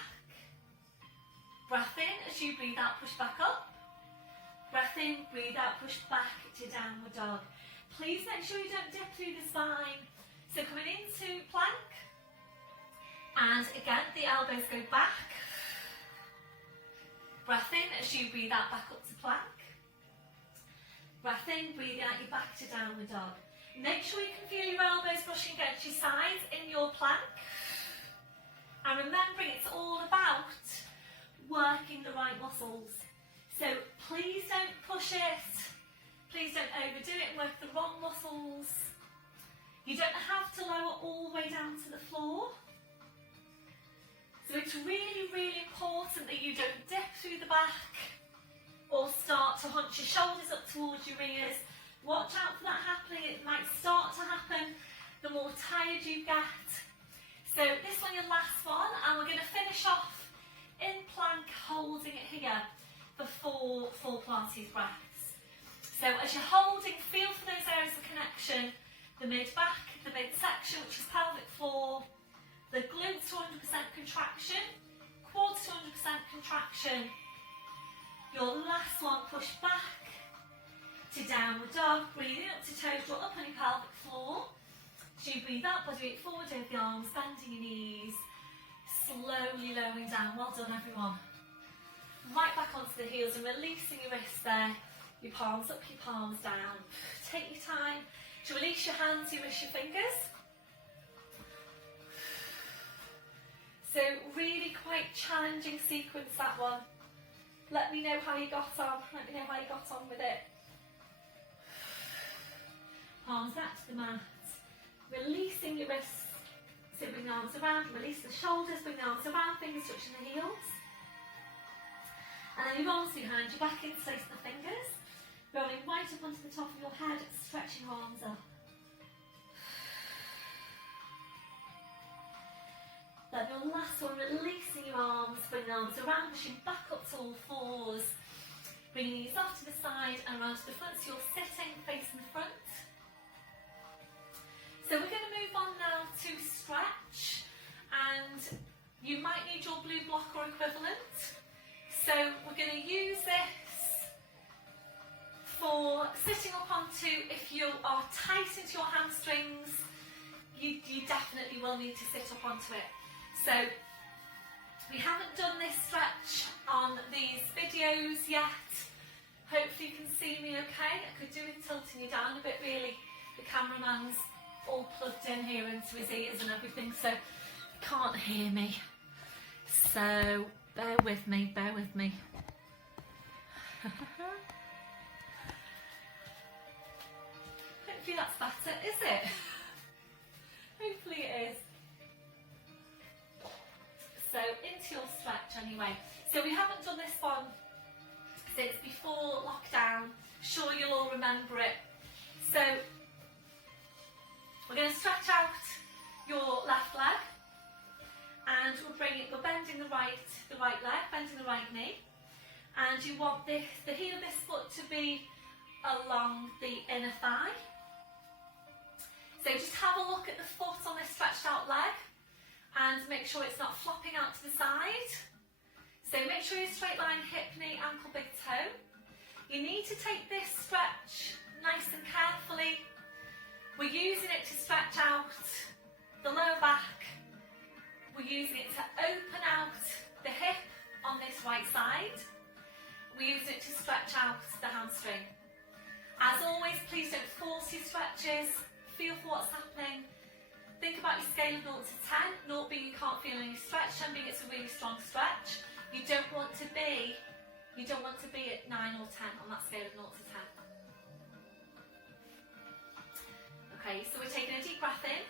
Breath in, as you breathe out, push back up. Breath in, breathe out, push back to downward dog. Please make sure you don't dip through the spine. So coming into plank, and again the elbows go back. Breath in as you breathe out, back up to plank. Breath in, breathing out, you back to downward dog. Make sure you can feel your elbows brushing against your sides in your plank. And remembering it's all about working the right muscles. So please don't push it. Please don't overdo it and work the wrong muscles. You don't have to lower all the way down to the floor. So it's really, really important that you don't dip through the back or start to hunch your shoulders up towards your ears. Watch out for that happening. It might start to happen the more tired you get. So this one, your last one, and we're going to finish off in plank, holding it here for four Pilates breaths. So as you're holding, feel for those areas of connection, the mid-back, the midsection, which is pelvic floor, the glutes to 100% contraction, quads to 100% contraction. Your last one, push back to downward dog, breathing up to toes, draw up on your pelvic floor. As you breathe out, body weight forward over the arms, bending your knees, slowly lowering down. Well done, everyone. Right back onto the heels and releasing your wrists there. Your palms up, your palms down. Take your time to release your hands, you release your fingers. So really quite challenging sequence, that one. Let me know how you got on. Let me know how you got on with it. Palms back to the mat. Releasing your wrists. So bring the arms around, release the shoulders, bring the arms around, fingers touching the heels. And then your arms behind you, back in, straighten the fingers. Rolling right up onto the top of your head, stretching your arms up. Then your last one, releasing your arms, bring the arms around, pushing back up to all fours. Bring your knees off to the side and around to the front, so you're sitting, facing the front. So we're going to move on now to stretch, and you might need your blue block or equivalent. So we're going to use this for sitting up onto, if you are tight into your hamstrings, you definitely will need to sit up onto it. So we haven't done this stretch on these videos yet. Hopefully you can see me okay. I could do with tilting you down a bit really. The cameraman's all plugged in here into his ears and everything, so can't hear me. So bear with me, bear with me. Hopefully that's better, is it? Hopefully it is. So into your stretch anyway. So we haven't done this one since before lockdown. Sure you'll all remember it. So we're going to stretch out your left leg, and we're bending the right leg, bending the right knee, and you want the heel of this foot to be along the inner thigh. So just have a look at the foot on this stretched out leg and make sure it's not flopping out to the side. So make sure you straight line hip, knee, ankle, big toe. You need to take this stretch nice and carefully. We're using it to stretch out the lower back. We're using it to open out the hip on this right side. We're using it to stretch out the hamstring. As always, please don't force your stretches. Feel for what's happening. Think about your scale of 0 to 10. 0 being you can't feel any stretch, 10 being it's a really strong stretch. You don't want to be at 9 or 10 on that scale of 0 to 10. Okay, so we're taking a deep breath in,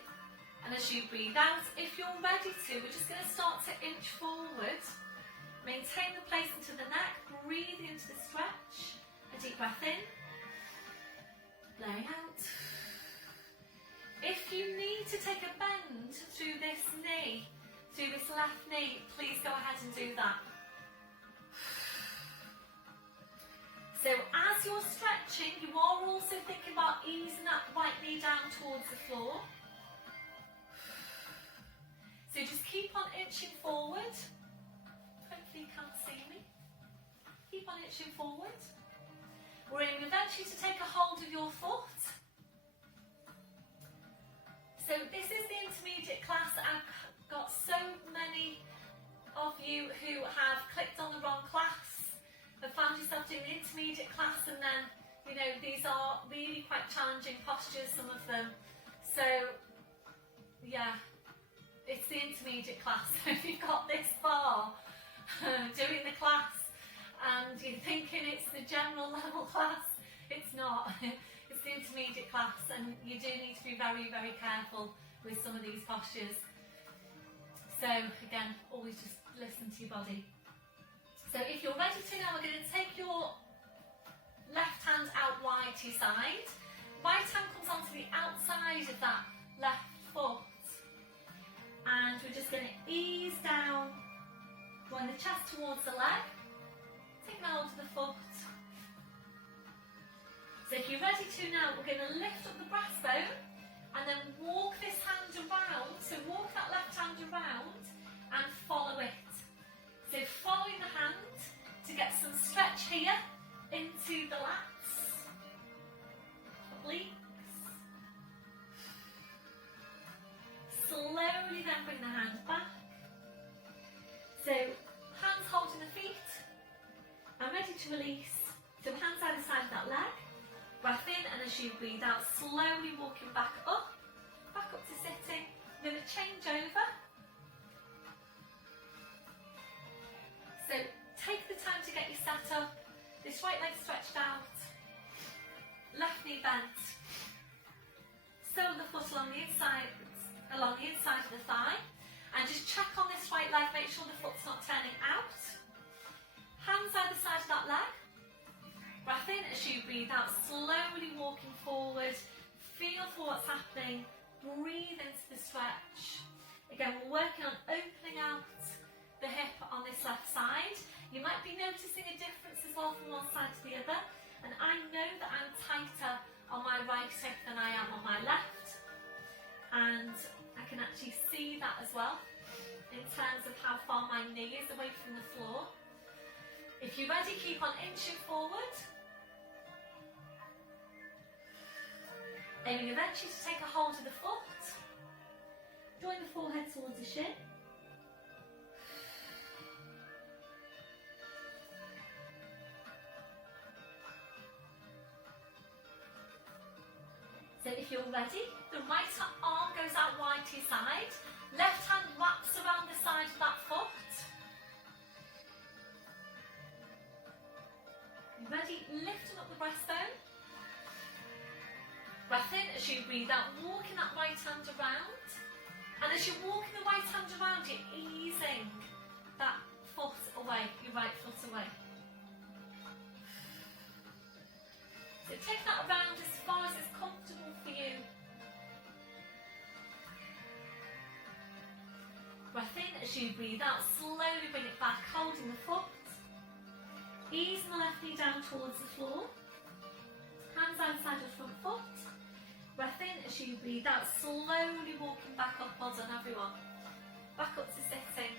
and as you breathe out, if you're ready to, we're just going to start to inch forward. Maintain the place into the neck, breathing into the stretch. A deep breath in, laying out. If you need to take a bend through this knee, through this left knee, please go ahead and do that. So as you're stretching, you are also thinking about easing that right knee down towards the floor. So just keep on inching forward. Hopefully you can't see me. Keep on inching forward. We're aiming eventually to take a hold of your foot. So this is the intermediate class. I've got so many of you who have clicked on the wrong class, have found yourself doing the intermediate class, and then, you know, these are really quite challenging postures, some of them. So yeah, it's the intermediate class. So if you've got this far doing the class and you're thinking it's the general level class, it's not. It's the intermediate class, and you do need to be very, very careful with some of these postures. So again, always just listen to your body. So if you're ready to now, we're going to take your left hand out wide to your side. Right hand comes onto the outside of that left foot. And we're just going to ease down, drawing the chest towards the leg. Take hold of the foot. So if you're ready to now, we're going to lift up the breastbone and then walk this hand around. So walk that left hand around and follow it. So following the hand to get some stretch here into the lats, obliques. Slowly then bring the hand back. So hands holding the feet. I'm ready to release. So hands either side of that leg. Breath in, and as you breathe out, slowly walking back up to sitting. I'm going to change over. So take the time to get you set up. This right leg stretched out. Left knee bent. Sole of the foot along the inside of the thigh, and just check on this right leg, make sure the foot's not turning out. Hands either side of that leg. Breath in as you breathe out, slowly walking forward. Feel for what's happening. Breathe into the stretch. Again, we're working on opening out the hip on this left side. You might be noticing a difference as well from one side to the other, and I know that I'm tighter on my right hip than I am on my left, and I can actually see that as well in terms of how far my knee is away from the floor. If you're ready, keep on inching forward, aiming eventually to take a hold of the foot, drawing the forehead towards the shin. So if you're ready, the right arm goes out wide to your side, left hand wraps around the side of that foot. Ready, lifting up the breastbone. Breath in as you breathe out, walking that right hand around. And as you're walking the right hand around, you're easing that foot away, your right foot away. So take that around as far as it's comfortable for you. Breath in as you breathe out, slowly bring it back, holding the foot. Easing the left knee down towards the floor. Hands outside of the front foot. Breath in as you breathe out, slowly walking back up. Well done, everyone. Back up to sitting.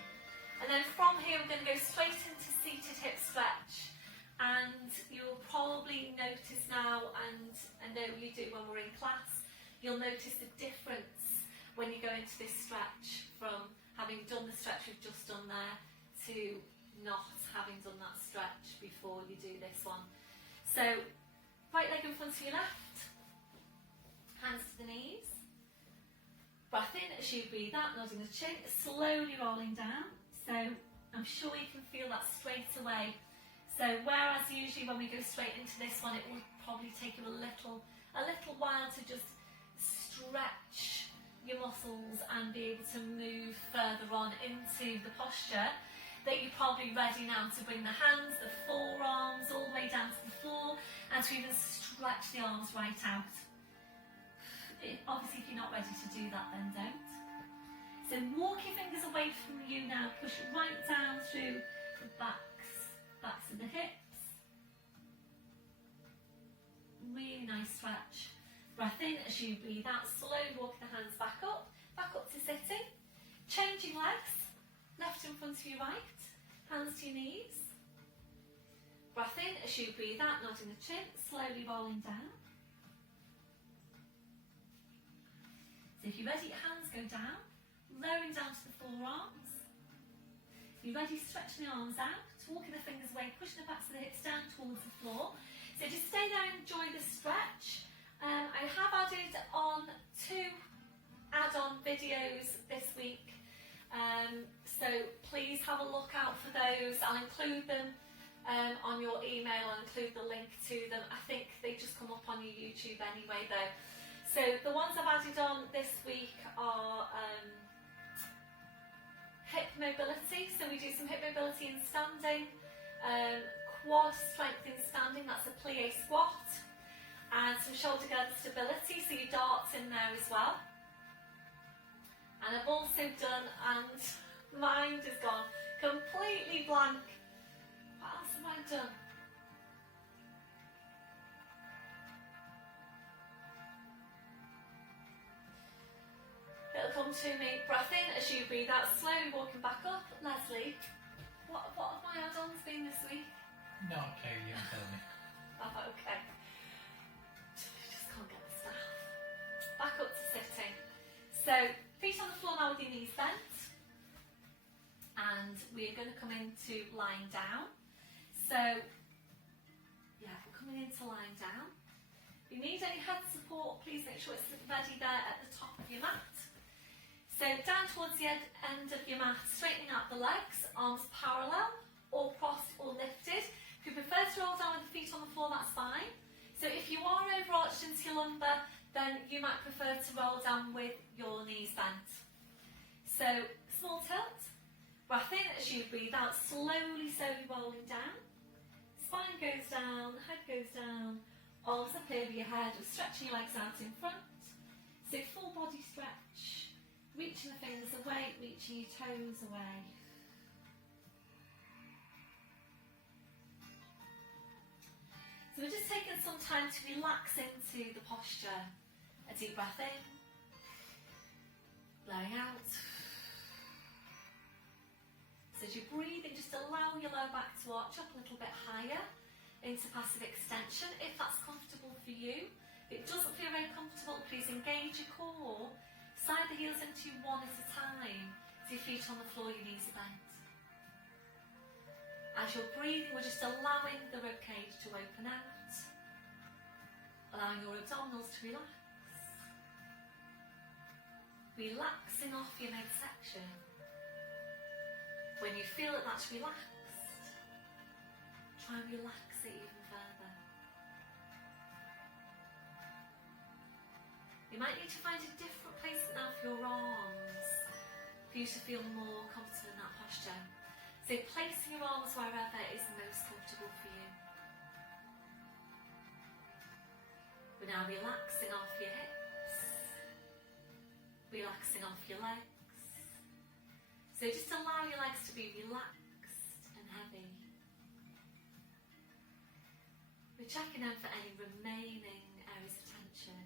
And then from here, we're going to go straight into seated hip stretch. And you'll probably notice now, and I know you do when we're in class, you'll notice the difference when you go into this stretch from having done the stretch we've just done there to not having done that stretch before you do this one. So right leg in front of your left, hands to the knees. Breath in as you breathe out, nodding the chin, slowly rolling down. So I'm sure you can feel that straight away. So whereas usually when we go straight into this one, it will probably take you a little while to just stretch your muscles and be able to move further on into the posture. that you're probably ready now to bring the hands, the forearms all the way down to the floor, and to even stretch the arms right out. Obviously, if you're not ready to do that, then don't. So walk your fingers away from you now, push right down through the backs of the hips. Really nice stretch. Breath in as you breathe out, slowly walk the hands back up to sitting. Changing legs, left in front of your right, hands to your knees. Breath in as you breathe out, nodding the chin, slowly rolling down. So if you're ready, your hands go down, lowering down to the forearms. If you're ready, stretching the arms out, walking the fingers away, pushing the backs of the hips down towards the floor. So just stay there and enjoy the stretch. I have added on 2 add-on videos this week, so please have a look out for those. I'll include them on your email. I'll include the link to them. I think they just come up on your YouTube anyway though. So the ones I've added on this week are hip mobility, so we do some hip mobility in standing, quad strength in standing, that's a plie squat, and some shoulder girder stability, so your darts in there as well. And I've also done, and mind has gone completely blank, what else have I done? It'll come to me. Breath in as you breathe out, slowly walking back up. Leslie, what have my add-ons been this week? No, okay, you can tell me. Oh, okay. Just can't get the staff. Back up to sitting. So, feet on the floor now with your knees bent. And we're going to come into lying down. So, yeah, we're coming into lying down. If you need any head support, please make sure it's ready there at the top of your mat. So down towards the end of your mat, straightening out the legs, arms parallel, or crossed or lifted. If you prefer to roll down with the feet on the floor, that's fine. So if you are overarched into your lumbar, then you might prefer to roll down with your knees bent. So small tilt, breath in as you breathe out, slowly rolling down. Spine goes down, head goes down, arms up over your head, with stretching your legs out in front. So full body stretch. Reaching the fingers away, reaching your toes away. So we're just taking some time to relax into the posture. A deep breath in, blowing out. So as you're breathing, just allow your lower back to arch up a little bit higher into passive extension, if that's comfortable for you. If it doesn't feel very comfortable, please engage your core. Slide the heels into you one at a time. So your feet on the floor, your knees are bent. As you're breathing, we're just allowing the ribcage to open out. Allowing your abdominals to relax. Relaxing off your midsection. When you feel that that's relaxed, try and relax it even further. You might need to find a different place now for your arms, for you to feel more comfortable in that posture. So placing your arms wherever is most comfortable for you. We're now relaxing off your hips, relaxing off your legs. So just allow your legs to be relaxed and heavy. We're checking in for any remaining areas of tension.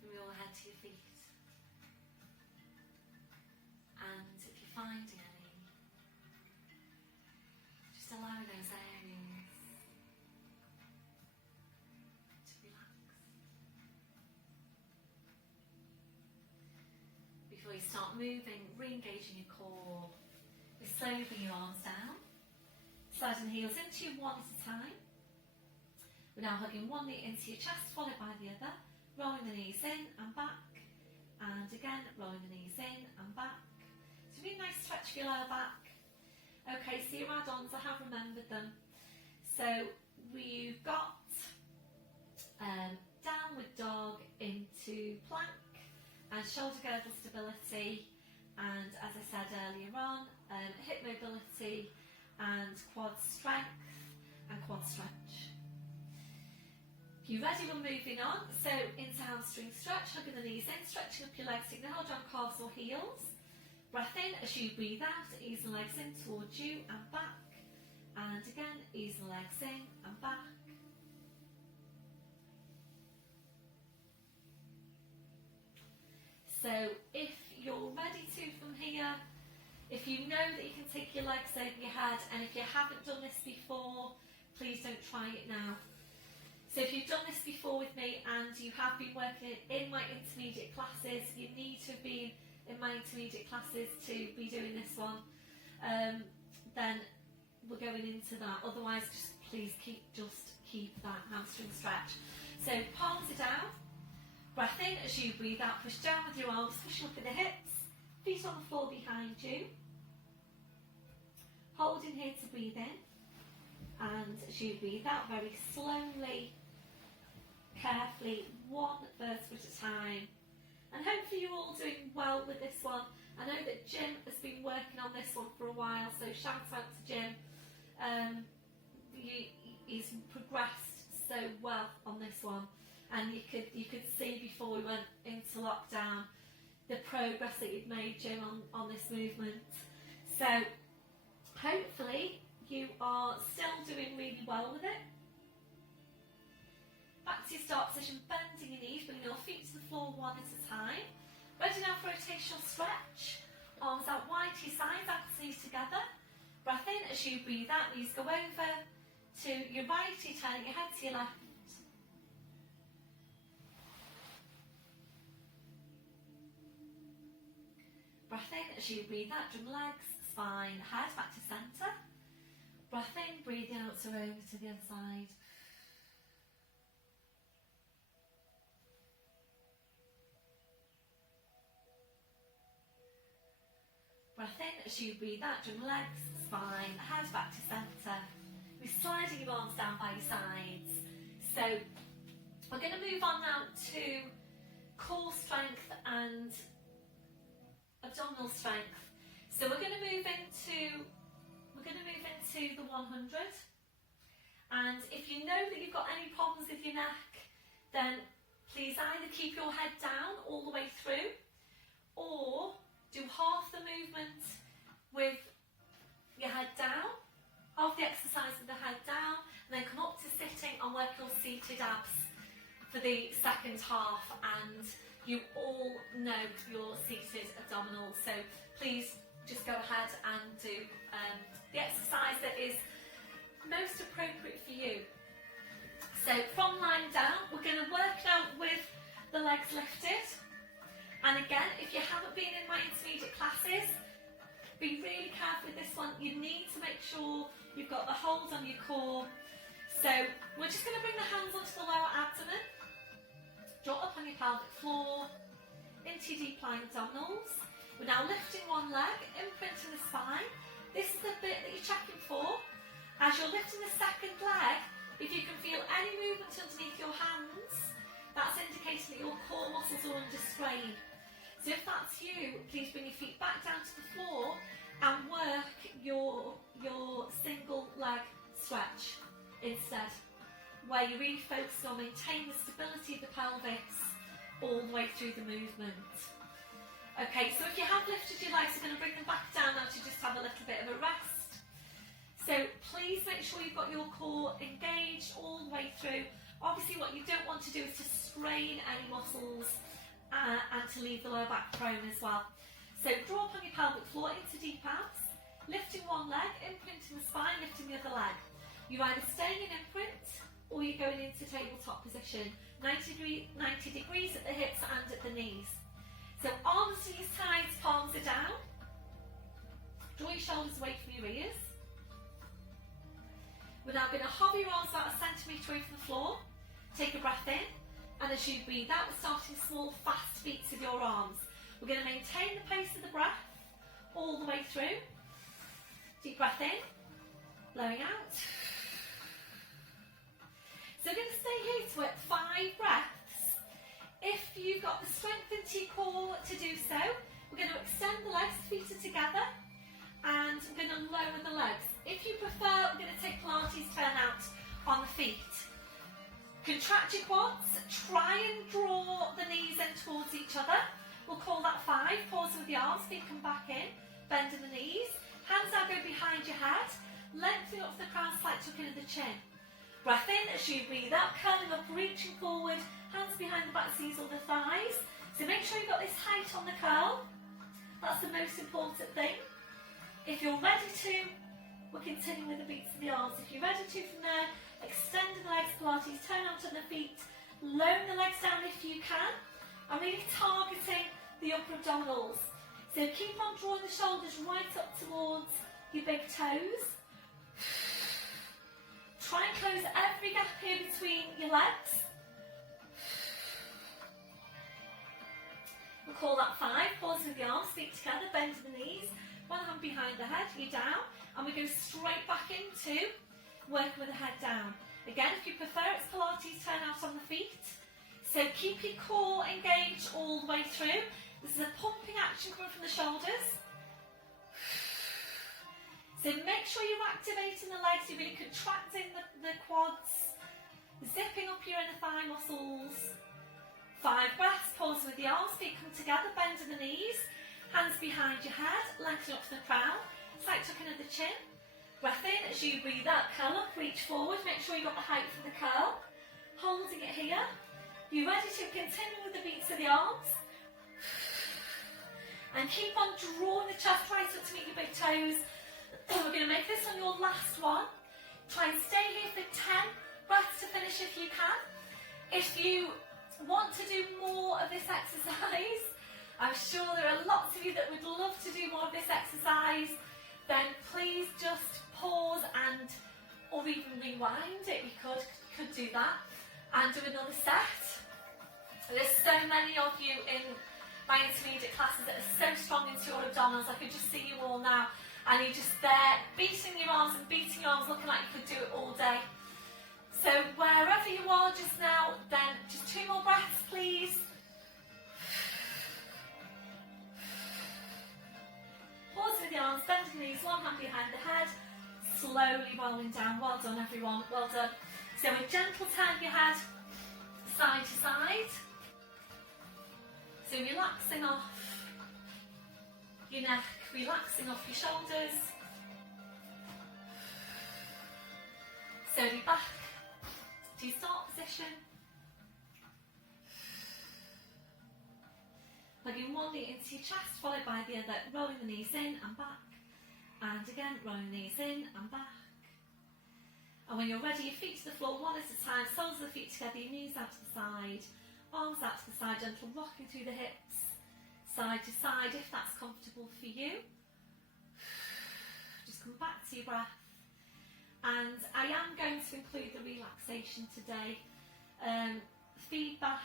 From your head to your feet. And if you're finding any, just allowing those areas to relax. Before you start moving, re-engaging your core. You slowly bring your arms down, sliding the heels into you one at a time. We're now hugging one knee into your chest, followed by the other. Rolling the knees in and back, and again rolling the knees in and back. So really nice stretch for your lower back. Okay, so your add-ons, I have remembered them. So we've got downward dog into plank, and shoulder girdle stability, and as I said earlier on, hip mobility and quad strength and quad stretch. If you're ready, we're moving on. So into hamstring stretch, hugging the knees in, stretching up your legs so you can hold on calves or heels. Breath in as you breathe out, ease the legs in towards you and back. And again, ease the legs in and back. So if you're ready to from here, if you know that you can take your legs over your head, and if you haven't done this before, please don't try it now. So if you've done this before with me and you have been working in my intermediate classes, you need to have been in my intermediate classes to be doing this one, then we're going into that. Otherwise, just please keep that hamstring stretch. So palms are down, breath in as you breathe out, push down with your arms, push up in the hips, feet on the floor behind you. Hold in here to breathe in, and as you breathe out, very slowly, carefully, one vertebra at a time. And hopefully you're all doing well with this one. I know that Jim has been working on this one for a while, so shout out to Jim. He's progressed so well on this one, and you could see before we went into lockdown the progress that you've made, Jim, on this movement. So hopefully you are still doing really well with it. Back to your start position, bending your knees, bringing your feet to the floor one at a time. Ready now for rotational stretch. Arms out wide to your sides, ankles knees together. Breath in as you breathe out, knees go over to your right, you're turning your head to your left. Breath in as you breathe out, drum legs, spine, head back to centre. Breath in, breathing out so over to the other side. Breath in as you breathe out, drum legs, spine, head back to centre. We're sliding your arms down by your sides. So we're going to move on now to core strength and abdominal strength. So we're going to move into the 100. And if you know that you've got any problems with your neck, then please either keep your head down all the way through, or do half the movement with your head down, half the exercise with the head down, and then come up to sitting and work your seated abs for the second half. And you all know your seated abdominals, so please just go ahead and do the exercise that is most appropriate for you. So from lying down, we're going to work out with the legs lifted. And again, if you haven't been in my intermediate classes, be really careful with this one. You need to make sure you've got the hold on your core. So we're just going to bring the hands onto the lower abdomen, draw up on your pelvic floor, into your deep lying abdominals. We're now lifting one leg, imprinting the spine. This is the bit that you're checking for. As you're lifting the second leg, if you can feel any movement underneath your hands, that's indicating that your core muscles are under strain. So if that's you, please bring your feet back down to the floor and work your single leg stretch instead, where you're really focused on maintaining the stability of the pelvis all the way through the movement. Okay, so if you have lifted your legs, you're going to bring them back down now to just have a little bit of a rest. So please make sure you've got your core engaged all the way through. Obviously what you don't want to do is to strain any muscles and to leave the lower back prone as well. So draw up on your pelvic floor into deep abs, lifting one leg, imprinting the spine, lifting the other leg. You're either staying in imprint or you're going into tabletop position, 90 degrees at the hips and at the knees. So arms to your sides, palms are down. Draw your shoulders away from your ears. We're now going to hover your arms about a centimetre away from the floor. Take a breath in, and as you breathe out, we're starting small, fast beats with your arms. We're going to maintain the pace of the breath all the way through. Deep breath in, blowing out. So we're going to stay here to it 5 breaths. If you've got the strength into your core to do so, We're going to extend the legs, feet are together, and we're going to lower the legs. If you prefer, we're going to take Pilates turn out on the feet. Contract your quads, try and draw the knees in towards each other. We'll call that 5. Pause with the arms, feet come back in, bending the knees. Hands now go behind your head, lengthening up the crown, slight tuck into the chin. Breath in as you breathe out, curling up, reaching forward, hands behind the back, knees or the thighs. So make sure you've got this height on the curl. That's the most important thing. If you're ready to, we're continuing with the beats of the arms. If you're ready to from there, extending the legs, Pilates, turn out to the feet, lower the legs down if you can, and really targeting the upper abdominals. So keep on drawing the shoulders right up towards your big toes. Try and close every gap here between your legs. We'll call that 5. Pause with the arms, feet together, bend the knees, one hand behind the head, you down, and we go straight back into working with the head down. Again, if you prefer, it's Pilates turn out on the feet. So keep your core engaged all the way through. This is a pumping action coming from the shoulders. So make sure you're activating the legs, you're really contracting the quads, zipping up your inner thigh muscles. 5 breaths, pause with the arms, feet come together, bending the knees, hands behind your head, lengthen up to the crown, slight tuck into the chin. Breath in as you breathe out, curl up, reach forward, make sure you've got the height for the curl. Holding it here. You're ready to continue with the beats of the arms. And keep on drawing the chest right up to meet your big toes. We're going to make this on your last one. Try and stay here for 10 breaths to finish if you can. If you want to do more of this exercise, I'm sure there are lots of you that would love to do more of this exercise, then please just pause and, or even rewind it, you could do that, and do another set. There's so many of you in my intermediate classes that are so strong into your abdominals. I could just see you all now, and you're just there beating your arms and beating your arms, looking like you could do it all day. So wherever you are just now, then just 2 more breaths, please. Pause with the arms, bend the knees, one hand behind the head, slowly rolling down. Well done, everyone, well done. So a gentle turn of your head, side to side. So relaxing off your neck, relaxing off your shoulders. Slowly back to your start position. Plugging one knee into your chest, followed by the other, rolling the knees in and back. And again, rolling the knees in and back. And when you're ready, your feet to the floor, one at a time, soles of the feet together, your knees out to the side, arms out to the side, gentle rocking through the hips, side to side if that's comfortable for you. Just come back to your breath. And I am going to include the relaxation today. Feedback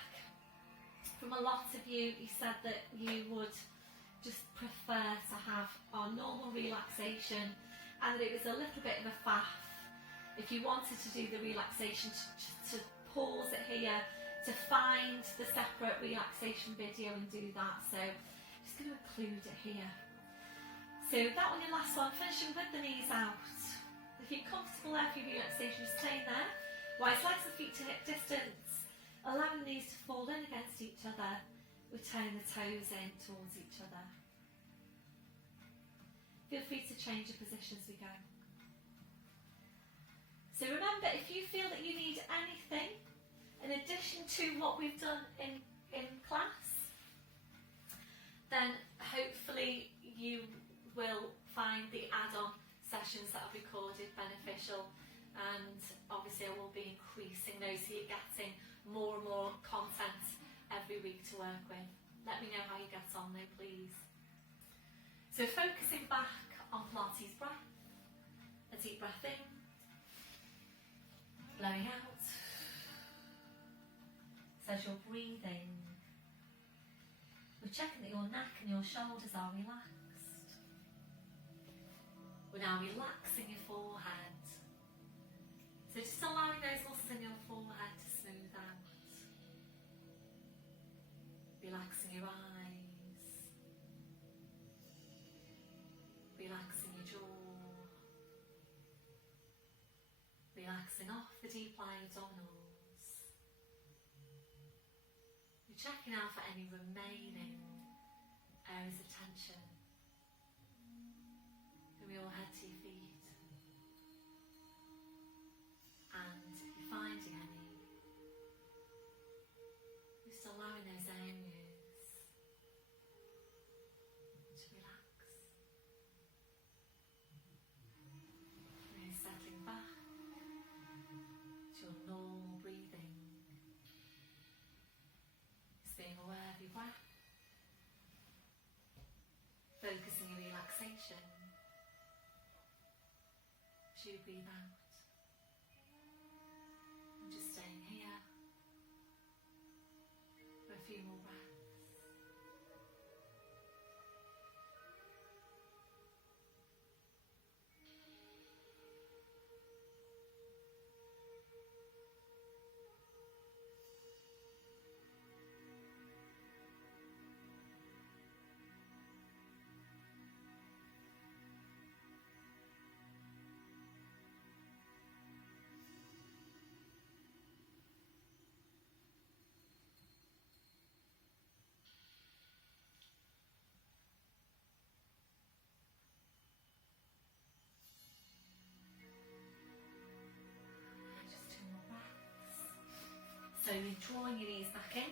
from a lot of you, you said that you would just prefer to have our normal relaxation and that it was a little bit of a faff. If you wanted to do the relaxation, to pause it here, to find the separate relaxation video and do that. So I'm just going to include it here. So that one, your last one, finishing with the knees out. If you're comfortable there for your relaxation, just stay there. Wise legs and feet to hip distance, allowing the knees to fall in against each other. We're turning the toes in towards each other. Feel free to change your position as we go. So remember, if you feel that you need anything in addition to what we've done in class, then hopefully you will find the add-on sessions that I've recorded beneficial, and obviously I will be increasing those so you're getting more and more content every week to work with. Let me know how you get on though, please. So focusing back on Pilates breath, a deep breath in, blowing out. So as you're breathing, we're checking that your neck and your shoulders are relaxed. We're now relaxing your forehead. So just allowing those muscles in your forehead to smooth out. Relaxing your eyes. relaxing your jaw, relaxing off the deep lying abdominals. You're checking out for any remaining areas of tension from your head to your feet, and if you're finding any, just allowing those areas to relax, really settling back to your normal breathing, just being aware of your breath, focusing on relaxation as you breathe out, and just staying here for a few more breaths. So you're drawing your knees back in,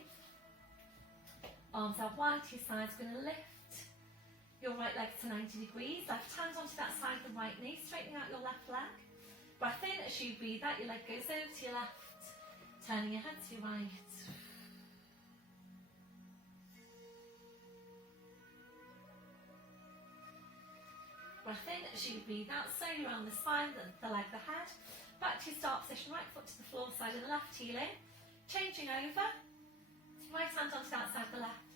arms out wide to your sides, going to lift your right leg to 90 degrees, left hand onto that side of the right knee, straightening out your left leg. Breath in as you breathe out, your leg goes over to your left, turning your head to your right. Breath in as you breathe out, slowly around the spine, the leg, the head. Back to your start position, right foot to the floor side of the left heel in. Changing over, right hand onto that side of the left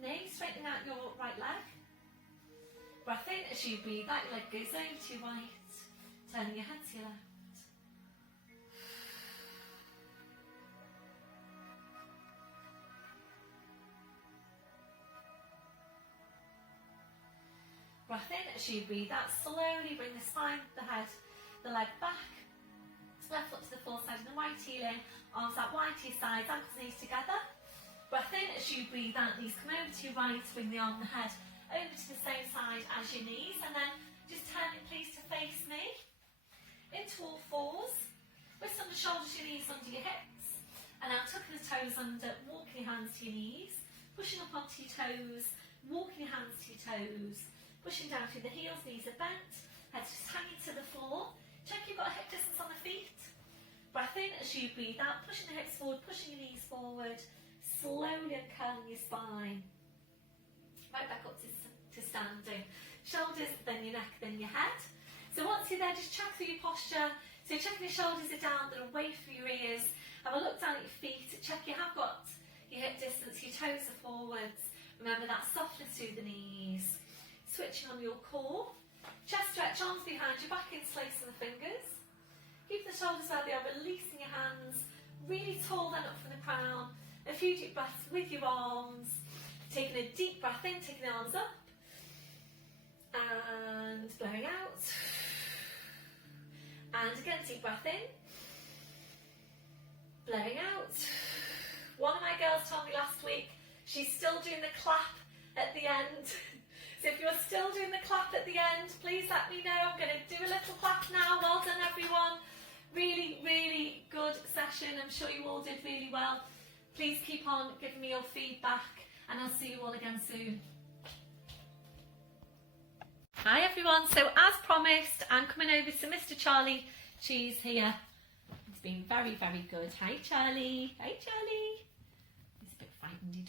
knee, straightening out your right leg. Breath in as you breathe out, your leg goes over to your right, turning your head to your left. Breath in as you breathe out, slowly bring the spine, the head, the leg back. Left foot to the floor side of the right heel in, arms out wide to your sides, ankles, knees together. Breath in as you breathe out, knees come over to your right, bring the arm and the head over to the same side as your knees, and then just turn it please to face me. Into all fours, wrists under shoulders, your knees under your hips, and now tucking the toes under, walking your hands to your knees, pushing up onto your toes, walking your hands to your toes, pushing down through the heels, knees are bent, head's just hanging to the floor. Check you've got a hip distance on the feet. Breath in as you breathe out, pushing the hips forward, pushing your knees forward, slowly uncurling your spine. Right back up to standing. Shoulders, then your neck, then your head. So once you're there, just check through your posture. So check your shoulders are down, they're away from your ears. Have a look down at your feet. Check you have got your hip distance, your toes are forwards. Remember that softness through the knees. Switching on your core. Chest stretch, arms behind you, back interlacing the fingers. Keep the shoulders where they are, releasing your hands. Really tall then up from the crown. A few deep breaths with your arms. Taking a deep breath in, taking the arms up. And blowing out. And again, deep breath in. Blowing out. One of my girls told me last week, she's still doing the clap at the end. So if you're still doing the clap at the end, please let me know. I'm going to do a little clap now. Well done, everyone. Really, really good session. I'm sure you all did really well. Please keep on giving me your feedback, and I'll see you all again soon. Hi, everyone. So as promised, I'm coming over to Mr. Charlie Cheese here. He's been very, very good. Hi, Charlie. Hi, Charlie. He's a bit frightened. He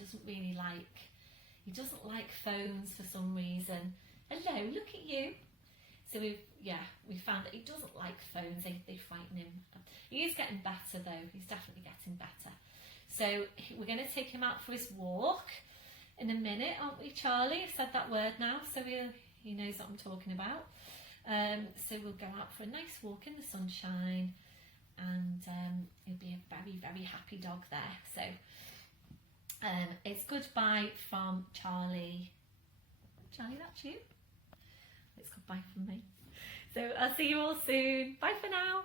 doesn't like phones for some reason. Hello, look at you. So we found that he doesn't like phones. They frighten him. He is getting better though. He's definitely getting better. So we're going to take him out for his walk in a minute, aren't we, Charlie? I've said that word now, so he knows what I'm talking about. So we'll go out for a nice walk in the sunshine, and he'll be a very, very happy dog there. So it's goodbye from Charlie. Charlie, that's you. it's goodbye from me. So I'll see you all soon. Bye for now.